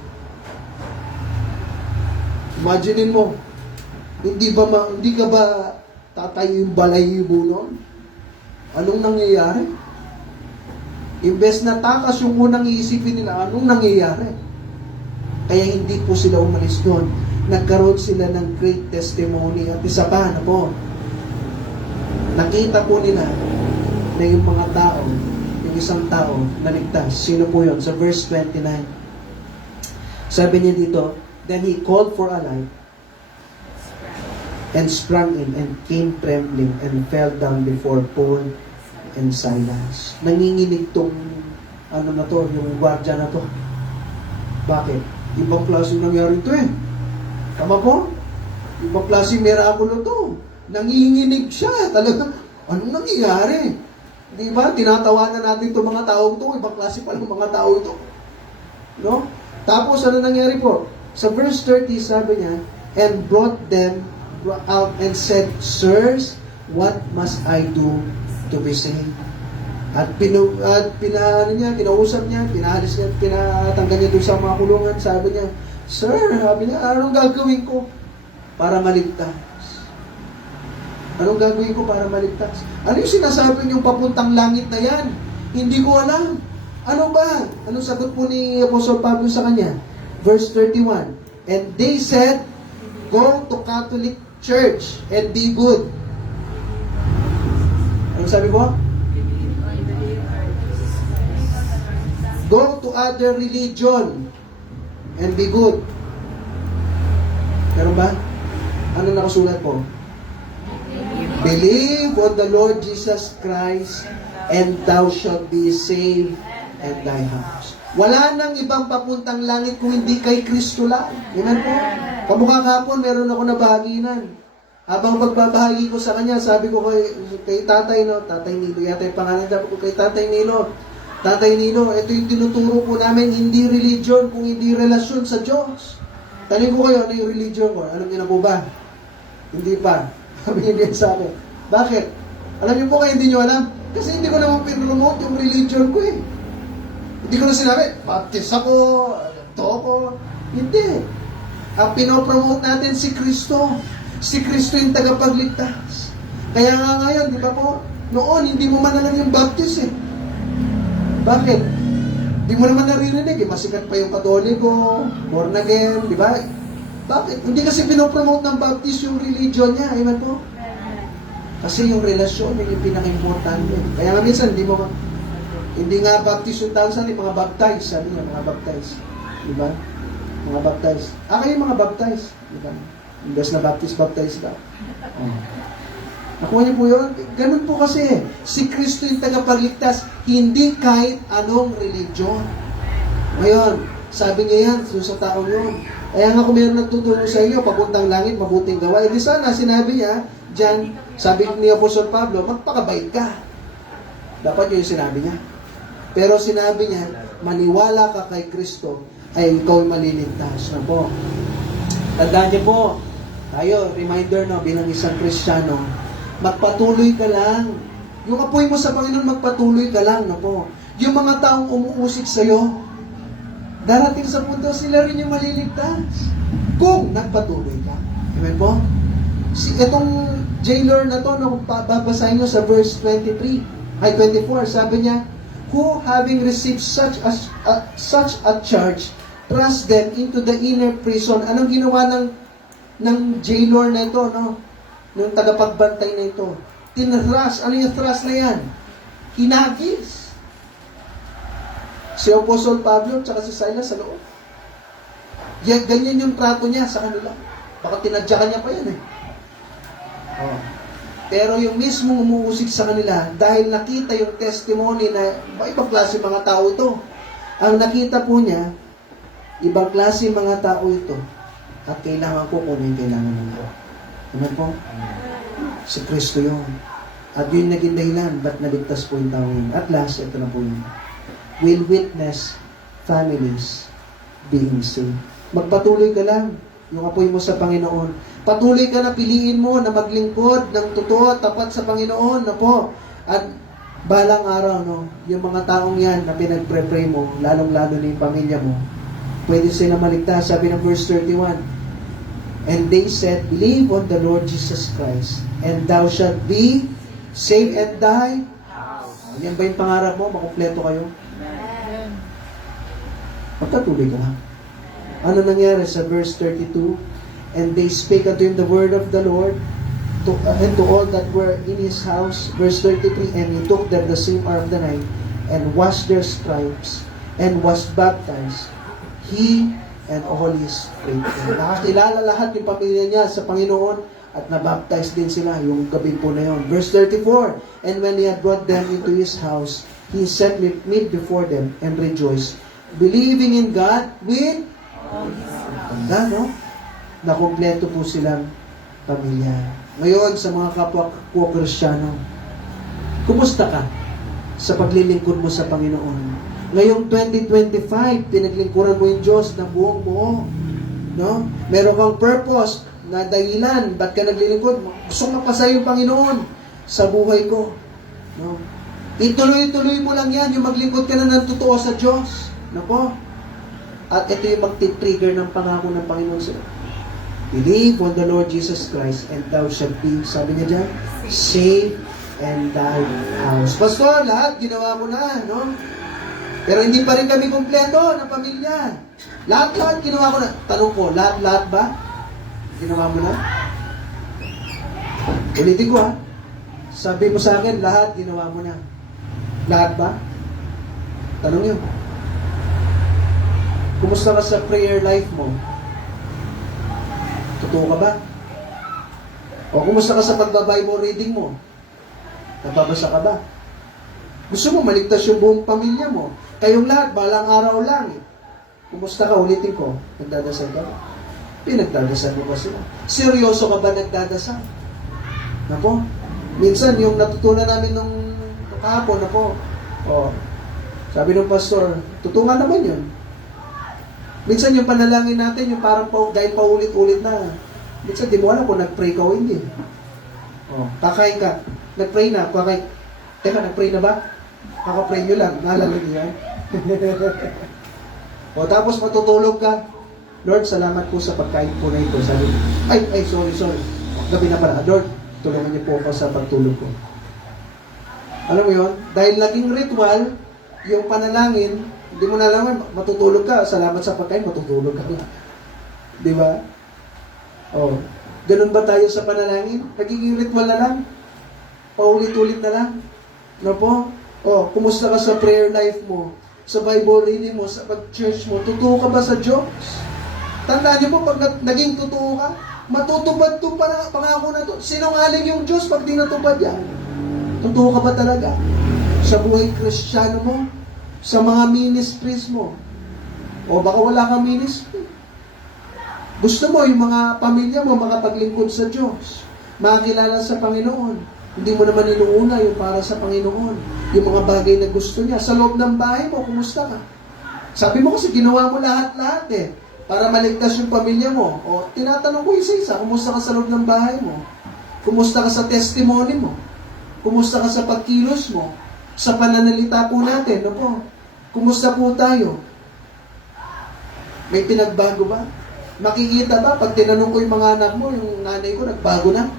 Imaginin mo, hindi ka ba tatayo yung balayibo noon? Anong nangyayari? Imbes na takas yung unang iisipin nila, anong nangyayari? Kaya hindi po sila umalis doon. Nagkaroon sila ng great testimony. At isa pa, ano po, nakita po nila na yung mga tao, yung isang tao naligtas. Sino po yun? Sa verse 29. Sabi niya dito, then he called for a light and sprang in and came trembling and fell down before Paul and Silas. Nanginginig tong yung gwardiya na to. Bakit? Ibang klase nangyari to eh. Tama po? Ibang klase mirakulo to. Nanginginig siya. Talagang, anong nangyayari? Di ba? Tinatawanan natin itong mga taong to. Ibang klase pa ng mga tao ito. No? Tapos, ano nangyari po? Sa verse 30, sabi niya, and brought them out and said, Sirs, what must I do to be saved? At kinausap niya, pinatanggal niya doon sa mga kulungan. Sabi niya, Sir, sabi niya, anong gagawin ko para maligtas? Anong gagawin ko para maligtas? Ano yung sinasabi niyong papuntang langit na yan? Hindi ko alam. Ano ba? Anong sagot po ni Apostol Pablo sa kanya? Verse 31, and they said, go to Catholic Church and be good. Anong sabi ko? Go to other religion and be good. Pero ba? Ano nakasulat po? Believe on the Lord Jesus Christ and thou shalt be saved and thy house. Wala nang ibang papuntang langit kung hindi kay Kristo lang. Amen po? Kamukha kahapon, meron ako nabahaginan. Habang pagbabahagi ko sa kanya, sabi ko kay tatay, no? Tatay Nilo, yata yung pangalan, sabi ko kay Tatay Nilo, ito yung tinuturo po namin, hindi religion, kung hindi relasyon sa Diyos. Tanong ko kayo, ano yung religion ko? Alam niyo na po ba? Hindi pa. Sabi niyo sa akin. Bakit? Alam niyo po kayo, hindi niyo alam? Kasi hindi ko naman pinromote yung religion ko eh. Hindi ko na sinabi, baptist ako, ito ako. Hindi. Ang pinopromote natin si Kristo. Si Kristo yung tagapagligtas. Kaya nga ngayon, di ba po, noon, hindi mo man alam yung baptist eh. Bakit? Di mo naman naririnig eh. Masikat pa yung Katoliko, born again, di ba? Bakit? Hindi kasi pinopromote ng baptist yung religion niya. Amen po? Kasi yung relasyon, yung pinaka-importante. Kaya nga minsan, hindi nga baptist yung tawag sa mga baptize. Sabi niya, mga baptize. Di ba? Mga baptize. Kayo mga baptize. Di ba? Imbes na baptize ka. Nakuha niyo po yun? Ganun po kasi. Si Kristo yung tagapagligtas, hindi kahit anong religion. Ngayon, sabi niya yan, sa taong yun. Kaya nga kung mayroon nagtutulong sa iyo, papuntang langit, mabuting gawa. Di sana, sinabi niya, dyan, sabi ni Apostol Pablo, magpakabait ka. Dapat yun yung sinabi niya. Pero sinabi niya, maniwala ka kay Kristo, ay ikaw ay maliligtas na po. Tandaan niyo po, tayo, reminder no, bilang isang Kristiyano, magpatuloy ka lang. Yung apoy mo sa Panginoon, magpatuloy ka lang, no po. Yung mga taong umuusik sa'yo, darating sa punto, sila rin yung maliligtas. Kung nagpatuloy ka. Amen po? Itong jailer na to, no, babasahin nyo sa verse 24, sabi niya, who having received such a charge, thrust them into the inner prison. Anong ginawa ng jailer na ito, no? Ng tagapagbantay na ito? Tinrust. Ano yung thrust na yan? Hinagis. Si Apostol Pablo at si Silas sa loob. Ganyan yung trato niya sa kanila. Baka tinadyakan niya pa yan eh. Oh. Pero yung mismo umuusig sa kanila, dahil nakita yung testimony na ibang klase mga tao ito. Ang nakita po niya, ibang klase mga tao ito. At kailangan ko kung may kailangan mo. Amen po? Si Kristo yun. At yun naging dahilan, ba't naligtas po yung tao yun? At last, ito na po yun. Will witness families being saved. Magpatuloy ka lang. Yung apoy mo sa Panginoon. Patuloy ka na piliin mo na maglingkod ng totoo, tapat sa Panginoon na po. At balang araw, no, yung mga taong yan na pinagpre-pray mo, lalong-lalo na yung pamilya mo, pwede sila maligtas. Sabi ng verse 31, and they said, believe on the Lord Jesus Christ, and thou shalt be saved and die. Yan ba yung pangarap mo? Makumpleto kayo? Magpatuloy ka lang. Ano nangyari sa verse 32? And they spake unto him the word of the Lord and to all that were in his house. Verse 33, and he took them the same hour of the night and washed their stripes and was baptized, he and all his faithful. Nakakilala lahat yung pamilya niya sa Panginoon at nabaptize din sila yung gabi po na yun. Verse 34, and when he had brought them into his house, he set meat before them and rejoiced, believing in God with tanda, no? Nakompleto po silang pamilya. Ngayon, sa mga kapwa ko Kristiyano, kumusta ka sa paglilingkod mo sa Panginoon? Ngayong 2025, pinaglingkuran mo yung Diyos na buong buo. No? Meron kang purpose na dahilan, ba't ka naglilingkod? Gusto mapasa yung Panginoon sa buhay ko. No? Ituloy-tuloy mo lang yan, yung maglingkod ka na ng totoo sa Diyos. No po? At ito yung magti-trigger ng pangako ng Panginoon sa'yo. Believe on the Lord Jesus Christ and thou shalt be, sabi niya dyan, saved and thy house. Pastor, lahat ginawa mo na, no? Pero hindi pa rin kami kumpleto ng pamilya. Lahat ginawa ko na. Tanong ko, lahat ba? Ginawa mo na? Ulitin ko ha. Sabi mo sa akin, lahat ginawa mo na. Lahat ba? Tanong yun. Kumusta ka sa prayer life mo? Totoo ka ba? O kumusta ka sa pagba-Bible reading mo? Nagbabasa ka ba? Gusto mo maligtas yung buong pamilya mo? Kayong lahat, balang araw lang. Kumusta ka? Ulitin ko. Nagdadasal ka ba? Pinagdadasal mo ba sila? Seryoso ka ba nagdadasal? Nako, minsan yung natutunan namin nung kahapon, nako, sabi ng pastor, totoo nga naman yun. Minsan yung panalangin natin, yung parang dahil paulit-ulit na. Minsan di mo alam kung nag-pray ka o hindi. Kakain ka. Nag-pray na. Teka, nag-pray na ba? Kaka-pray nyo lang. Naalala nyo yan? Tapos matutulog ka. Lord, salamat po sa pagkain po na ito. Sabi, sorry. Gabi na pala. Lord, tulungan niyo po ako sa pagtulog ko. Alam mo yun? Dahil naging ritual, yung panalangin, hindi mo na alam, matutulog ka. Salamat sa pagkain, matutulog ka na. Di ba? Ganun ba tayo sa panalangin? Nagiging ritual na lang? Paulit-ulit na lang? No po? Kumusta ka sa prayer life mo? Sa Bible reading mo? Sa pag-church mo? Totoo ka ba sa Diyos? Tandaan niyo po, pag naging totoo ka, matutupad itong pangako na ito. Sinungaling yung Diyos pag di natupad yan. Totoo ka ba talaga? Sa buhay Kristiyano mo? Sa mga ministries mo? O baka wala kang ministry? Gusto mo yung mga pamilya mo makapaglingkod sa Diyos, makakilala sa Panginoon. Hindi mo naman inuuna yung para sa Panginoon. Yung mga bagay na gusto niya. Sa loob ng bahay mo, kumusta ka? Sabi mo kasi ginawa mo lahat-lahat para maligtas yung pamilya mo. Tinatanong ko isa-isa, kumusta ka sa loob ng bahay mo? Kumusta ka sa testimony mo? Kumusta ka sa pagkilos mo? Sa pananalita po natin, no po? Kumusta po tayo? May pinagbago ba? Makikita ba? Pag tinanong ko yung mga anak mo, yung nanay ko, nagbago na.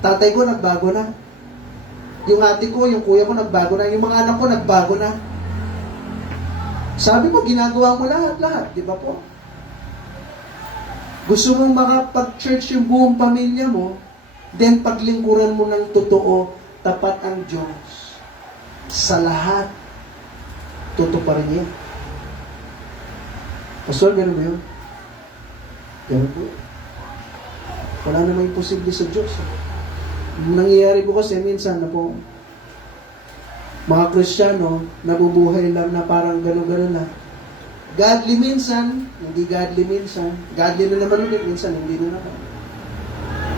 Tatay ko, nagbago na. Yung ate ko, yung kuya ko, nagbago na. Yung mga anak ko, nagbago na. Sabi mo, ginagawa mo lahat-lahat. Di ba po? Gusto mong makapag-church yung buong pamilya mo, then paglingkuran mo ng totoo, tapat ang Diyos. Sa lahat, tutuparin niya. Pastor, gano'n ba yun? Ganun po. Wala namang imposible sa Diyos. Nangyayari po kasi minsan na po, mga Kristiyano, nabubuhay lang na parang gano'n-gano'n na. Godly minsan, hindi godly minsan. Godly na naman ulit, minsan hindi na naman.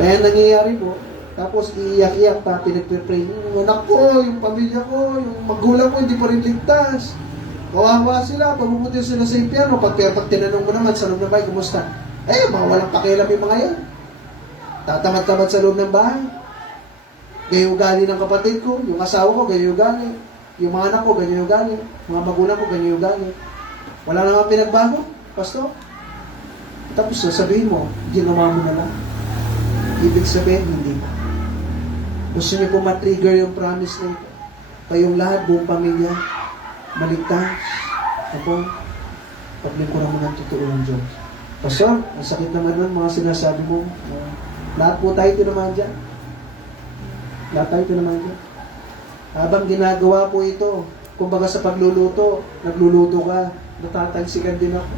Kaya nangyayari po, tapos iiyak-iyak pa, pinagpipray, yung anak ko, yung pamilya ko, yung magulang ko, hindi pa rin ligtas. Kawawa sila, pagpupunta sila sa impyerno, pag tinanong mo naman sa loob ng bahay, kumusta? Mga walang pakialam yung mga yan. Tatamad-tamad sa loob ng bahay. Ganyan ugali ng kapatid ko, yung asawa ko, ganyan ugali. Yung mga anak ko, ganyan ugali. Mga magulang ko, ganyan ugali. Wala naman pinagbago, pastor. Tapos sasabihin mo, ginawa mo na lang. Ibig sabihin, hindi. Gusto niyo po matrigger yung promise na ito. Kayong lahat, buong pamilya, maligtas. Ako, paglingkuran mo ng totoo ng Diyos. Pastor, ang sakit naman nun, mga sinasabi mo. Lahat po tayo tinamaan dyan. Lahat tayo tinamaan dyan. Habang ginagawa po ito, kumbaga sa pagluluto, nagluluto ka, natatagsikan din ako.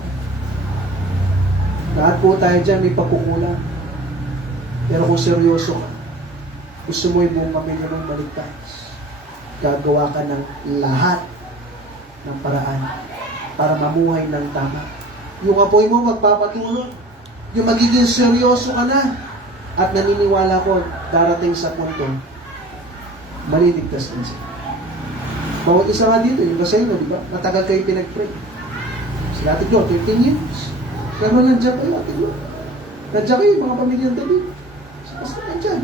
Lahat po tayo dyan, may pagkukulang. Pero kung seryoso ka, gusto mo yung buong pamilya mong maligtas, gagawa ka ng lahat ng paraan para mamuhay ng tama. Yung apoy mo magpapatuloy. Yung magiging seryoso ka na. At naniniwala ko, darating sa punto, maliligtas din siya. Bawat isa nga dito, yung kasi di ba? Matagal kayo pinag-pray. Sila Ate Glo, 15 years. Pero nandiyan kayo, Ate Glo. Nandiyan kayo, mga pamilyang David. Basta nandiyan.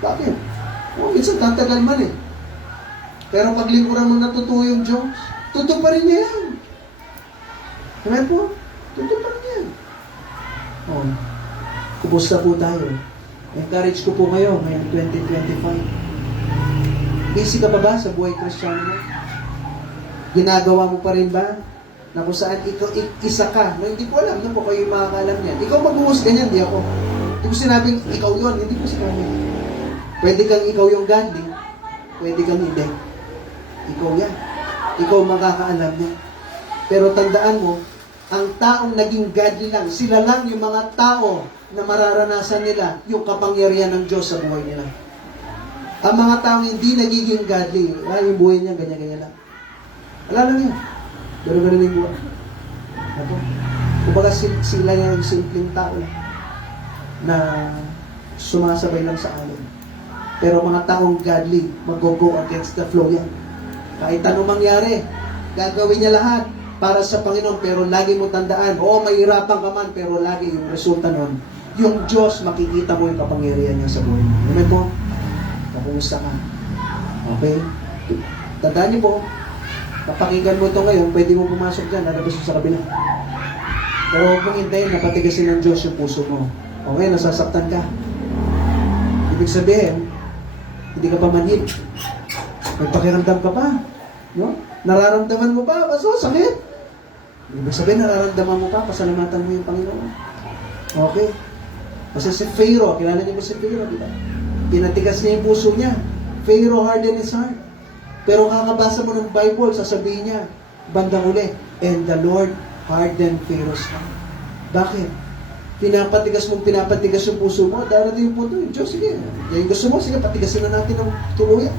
Bakit? Minsan tatagal man eh. Pero paglingkuran mo na totoo yung Diyos, totoo pa rin niya yan. Amen po? Totoo pa rin yan. Kumusta po tayo? Encourage ko po kayo ngayong 2025. Busy ka pa ba sa buhay Kristiyano mo? Ginagawa mo pa rin ba? Na kung saan ikaw isa ka. No, hindi ko alam, no po kayo makakalam yan. Ikaw magbuhos ganyan, di ako. Hindi ko sinabing ikaw yun, hindi ko sinabi. Pwede kang ikaw yung godly, pwede kang hindi. Ikaw yan. Ikaw makakaalam niya. Pero tandaan mo, ang taong naging godly lang, sila lang yung mga tao na mararanasan nila yung kapangyarihan ng Diyos sa buhay nila. Ang mga taong hindi nagiging godly, yung buhay niya, ganyan-ganyan lang. Alala niya. Gano'n yung buhay. Ako. Kumbaga sila yung simpleng tao na sumasabay lang sa alon. Pero mga taong godly, mag-go against the flow yan. Kahit anong mangyari, gagawin niya lahat para sa Panginoon, pero lagi mo tandaan, mahirapan ka man, pero lagi yung resulta nun, yung Diyos, makikita mo yung kapangyarihan niya sa buhay mo. Amen po? Kumusta ka? Okay? Tandaan niyo po, napakinggan mo ito ngayon, pwede mo pumasok dyan, lalabas mo sa kabila. Pero huwag mong hintayin, napatigasin ng Diyos yung puso mo. Okay, nasasaktan ka. Ibig sabihin, hindi ka pa manhid. May pakiramdam ka pa. No? Nararamdaman mo pa, sakit. Ibig sabihin, nararamdaman mo pa, pasalamatan mo yung Panginoon. Okay? Kasi si Pharaoh, kilala niyo ba si Pharaoh, di ba? Pinatigas niya yung puso niya. Pharaoh hardened his heart. Pero kakabasa mo ng Bible, sasabihin niya, bandang uli, and the Lord hardened Pharaoh's heart. Bakit? Pinapatigas yung puso mo, darating yung punto, Diyos, sige. Yung gusto mo, sige, patigasin na natin ng tuluyan.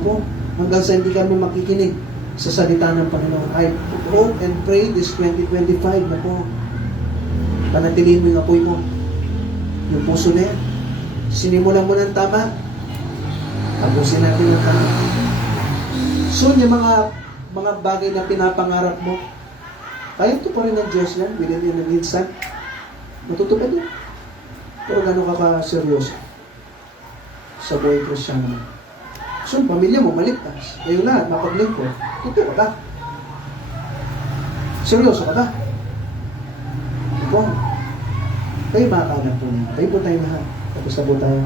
Opo, hanggang sa hindi kami makikinig sa salita ng Panginoon. I hope and pray this 2025 na po, panatilihin mo yung apoy mo. Yung puso na yan. Sinimulan mo ng tama. Tapusin natin ng tama. So, yung mga bagay na pinapangarap mo, kaya ito pa rin ng Diyos yan, within an instant. Matutupad yun. Pero gano'n ka seryoso sa buhay Kristiyano mo. So, pamilya mo, maligtas. Kayo lahat, mapaglingkod. Totoo ka ba? Seryoso ka ba? Ito. Kayo makakalam po niya. Kayo po tayo lahat. Tapos na po tayo.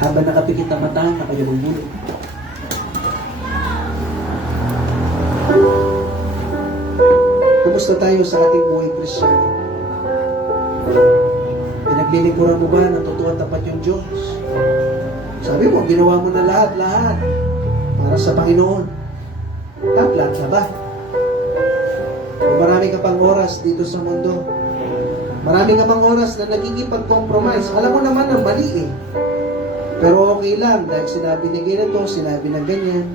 Habang nakapikit na mata, nakayabulbulit. Kumusta tayo sa ating buhay Kristiyano? Pinaglilingkuran mo ba na totoo at tapat yung Diyos? Sabi mo, ginawa mo na lahat para sa Panginoon. Lahat na ba? Kung marami ka pang oras dito sa mundo, Maraming nga mga oras na nagkikipag-compromise. Alam mo naman na mali eh. Pero okay lang, dahil sinabi ni ganito, sinabi ng ganyan,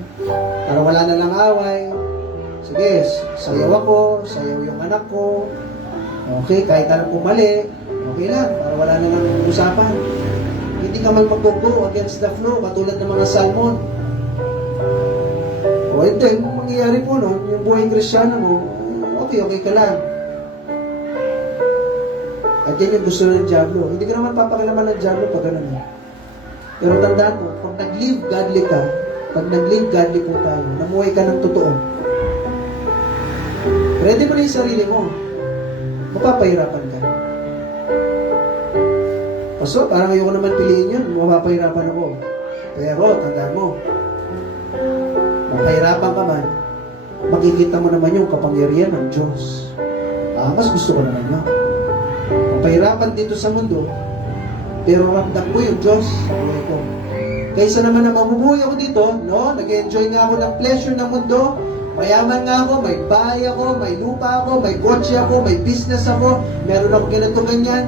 para wala na lang away. Sige, sayaw ako, sayaw yung anak ko. Okay, kahit alam ko mali, okay lang, para wala na lang usapan. Hindi ka man mag-go against the flow, katulad ng mga salmon. O hindi, yung mangyayari po nun, yung buhay Kristiyano mo, okay ka lang. At yan yung gusto ng Diablo. Hindi ka naman papakilaman ng Diablo pag ganun. Pero tandaan mo, pag nag-live godly ka, pag nag-live godly po tayo, namuhay ka ng totoo, ready mo na yung sarili mo, mapapahirapan ka. So, parang ayoko naman piliin yun, mapapahirapan ako. Pero, tandaan mo, mapahirapan ka man, makikita mo naman yung kapangyarihan ng Diyos. Mas gusto ko naman yun. Mapahirapan dito sa mundo, pero ramdam ko yung Diyos sa buhay ko. Kaysa naman na mabubuhay ako dito, no? Nag-enjoy nga ako ng pleasure ng mundo, mayaman nga ako, may bahay ako, may lupa ako, may kotse ako, may business ako, meron ako ganito ganyan.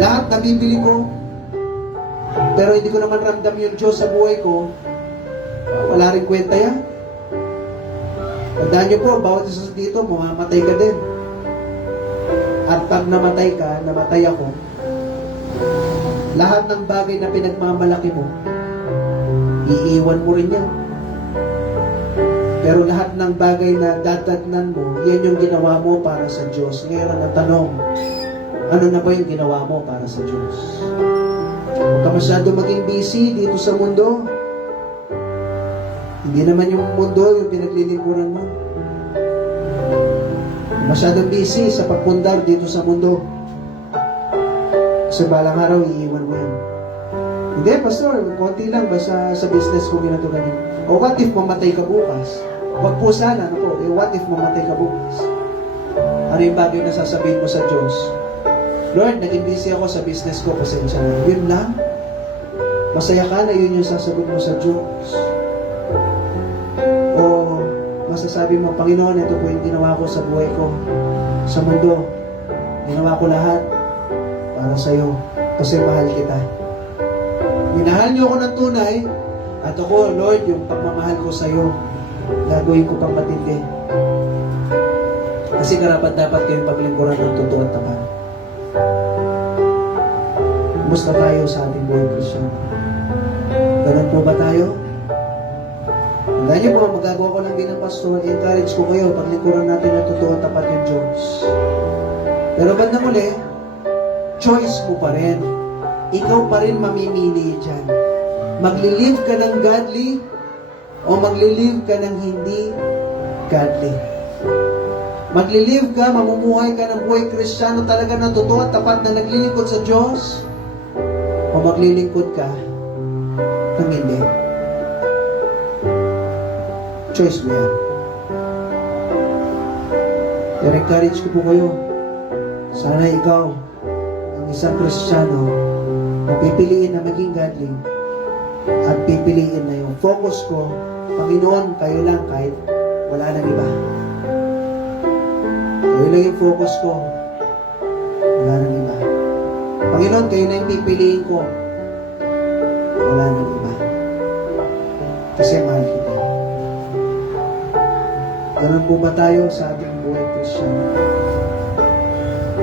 Lahat nabibili ko. Pero hindi ko naman ramdam yung Diyos sa buhay ko. Wala rin kwenta yan. Tandaan niyo po, bawat isa dito, mamamatay ka din. At pag namatay ka, namatay ako, lahat ng bagay na pinagmamalaki mo, iiwan mo rin yan. Pero lahat ng bagay na dadatnan mo, yan yung ginawa mo para sa Diyos. Ngayon ang tanong, ano na ba yung ginawa mo para sa Diyos? Huwag ka masyado maging busy dito sa mundo. Hindi naman yung mundo yung pinaglilingkuran mo. Masyadong busy sa pagpundar dito sa mundo. Kasi balang araw, iiwan mo yan. Hindi, pastor, konti lang ba sa business ko ginagawa ganyan? O what if mamatay ka bukas? Wag po sana, what if mamatay ka bukas? Ano yung bagay na sasabihin mo sa Diyos? Lord, naging busy ako sa business ko, pasensya na. Yun lang. Masaya ka na yun yung sasagot mo sa Diyos. O masasabi mo, Panginoon, ito po yung ginawa ko sa buhay ko, sa mundo. Ginawa ko lahat para sa iyo kasi mahal kita. Minahal niyo ako ng tunay at ako, Lord, yung pagmamahal ko sa iyo, gagawin ko pang matindi. Kasi karapat-dapat kayong paglingkuran ng totoo at tapat. Kumusta tayo sa ating buhay Kristiyan? Ganun po ba tayo? Tandaan niyo po, magagawa ko lang bilang pastor, encourage ko kayo, paglingkuran natin ng totoo at tapat yung Diyos. Pero bandang uli, choice mo pa rin. Ikaw pa rin mamimili dyan. Maglilive ka ng godly o maglilive ka ng hindi godly. Maglilive ka, mamumuhay ka ng buhay Kristiyano talaga na totoo at tapat na naglilingkod sa Diyos o maglilingkod ka ng hindi. Choice mo yan. Pero encourage ko po kayo, sana ikaw ang isang Kristiyano na pipiliin na maging godly at pipiliin na yung focus ko, Panginoon, kayo lang kahit wala nang iba. Kayo lang yung focus ko, wala nang iba. Panginoon, kayo na yung pipiliin ko, wala nang iba. Kasi mahal kita. Ganun po ba tayo sa ating buhay Kristiyano?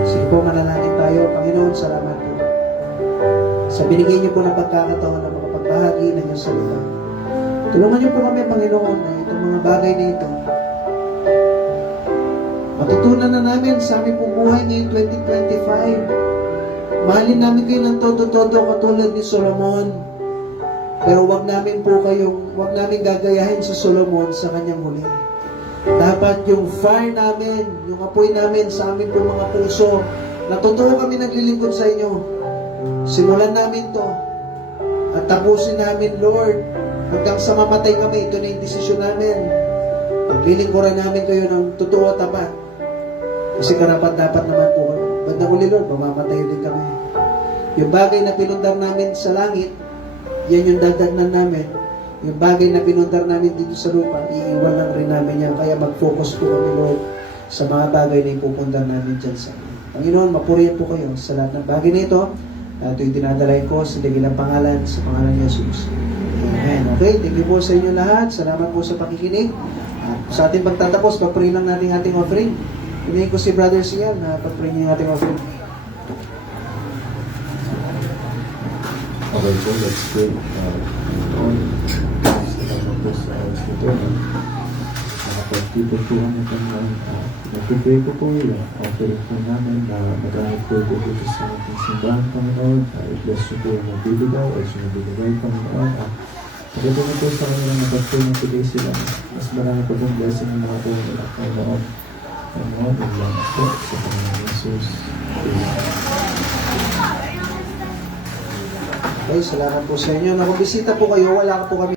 Sige po, manalangin tayo. Panginoon, salamat po sa binigay niyo po ng pagkakataon na makapagbahagi ng iyong salita. Tulungan niyo po kami, Panginoon, na itong mga bagay na ito matutunan na namin sa aming buhay ngayong 2025. Mahalin namin kayo ng todo-todo katulad ni Solomon. Pero wag namin gagayahin sa Solomon sa kanyang huli. Dapat yung fire namin, yung apoy namin sa amin po mga puso, na totoo kami naglilingkod sa inyo. Simulan namin to at tapusin namin, Lord, hanggang sa mamatay kami. Ito na yung desisyon namin. Paglilingkuran namin kayo ng totoo at tapat. Kasi karapat-dapat naman po kami. Bandang uli, Lord, mamamatay din kami. Yung bagay na pinundar namin sa langit, yan yung dadagnan namin. Yung bagay na pinundar namin dito sa lupa, iiwan lang rin namin yan. Kaya mag-focus po kami, Lord, sa mga bagay na ipupundar namin dyan sa amin. Panginoon, mapurihan po kayo sa lahat ng bagay nito. At ito'y dinadalay ko sa dakilang pangalan, sa pangalan ni Jesus. Amen. Okay, thank you po sa inyo lahat. Salamat po sa pakikinig. At sa ating pagtatapos, pag-pray lang natin ating offering. Hinihin ko si Brother Sian na pag-pray niya yung ating offering. Okay po, let's pray. Lord, salamat po sa oras nito. Nakapagtipon po kami Panginoon. Nagpipray ko po yung offering po namin na magamit po ito dito sa ating simbahan, Panginoon. I-bless nyo po yung mabibigay o yung mabibigay, Panginoon. Pagdating na po sa kanila nakapagpray ng today sila. Mas marami po pong blessing ng mga po nila, Panginoon. Panginoon, ilang po sa Panginoon Jesus. Okay, salamat po sa inyo. Nakabisita po kayo, wala po kami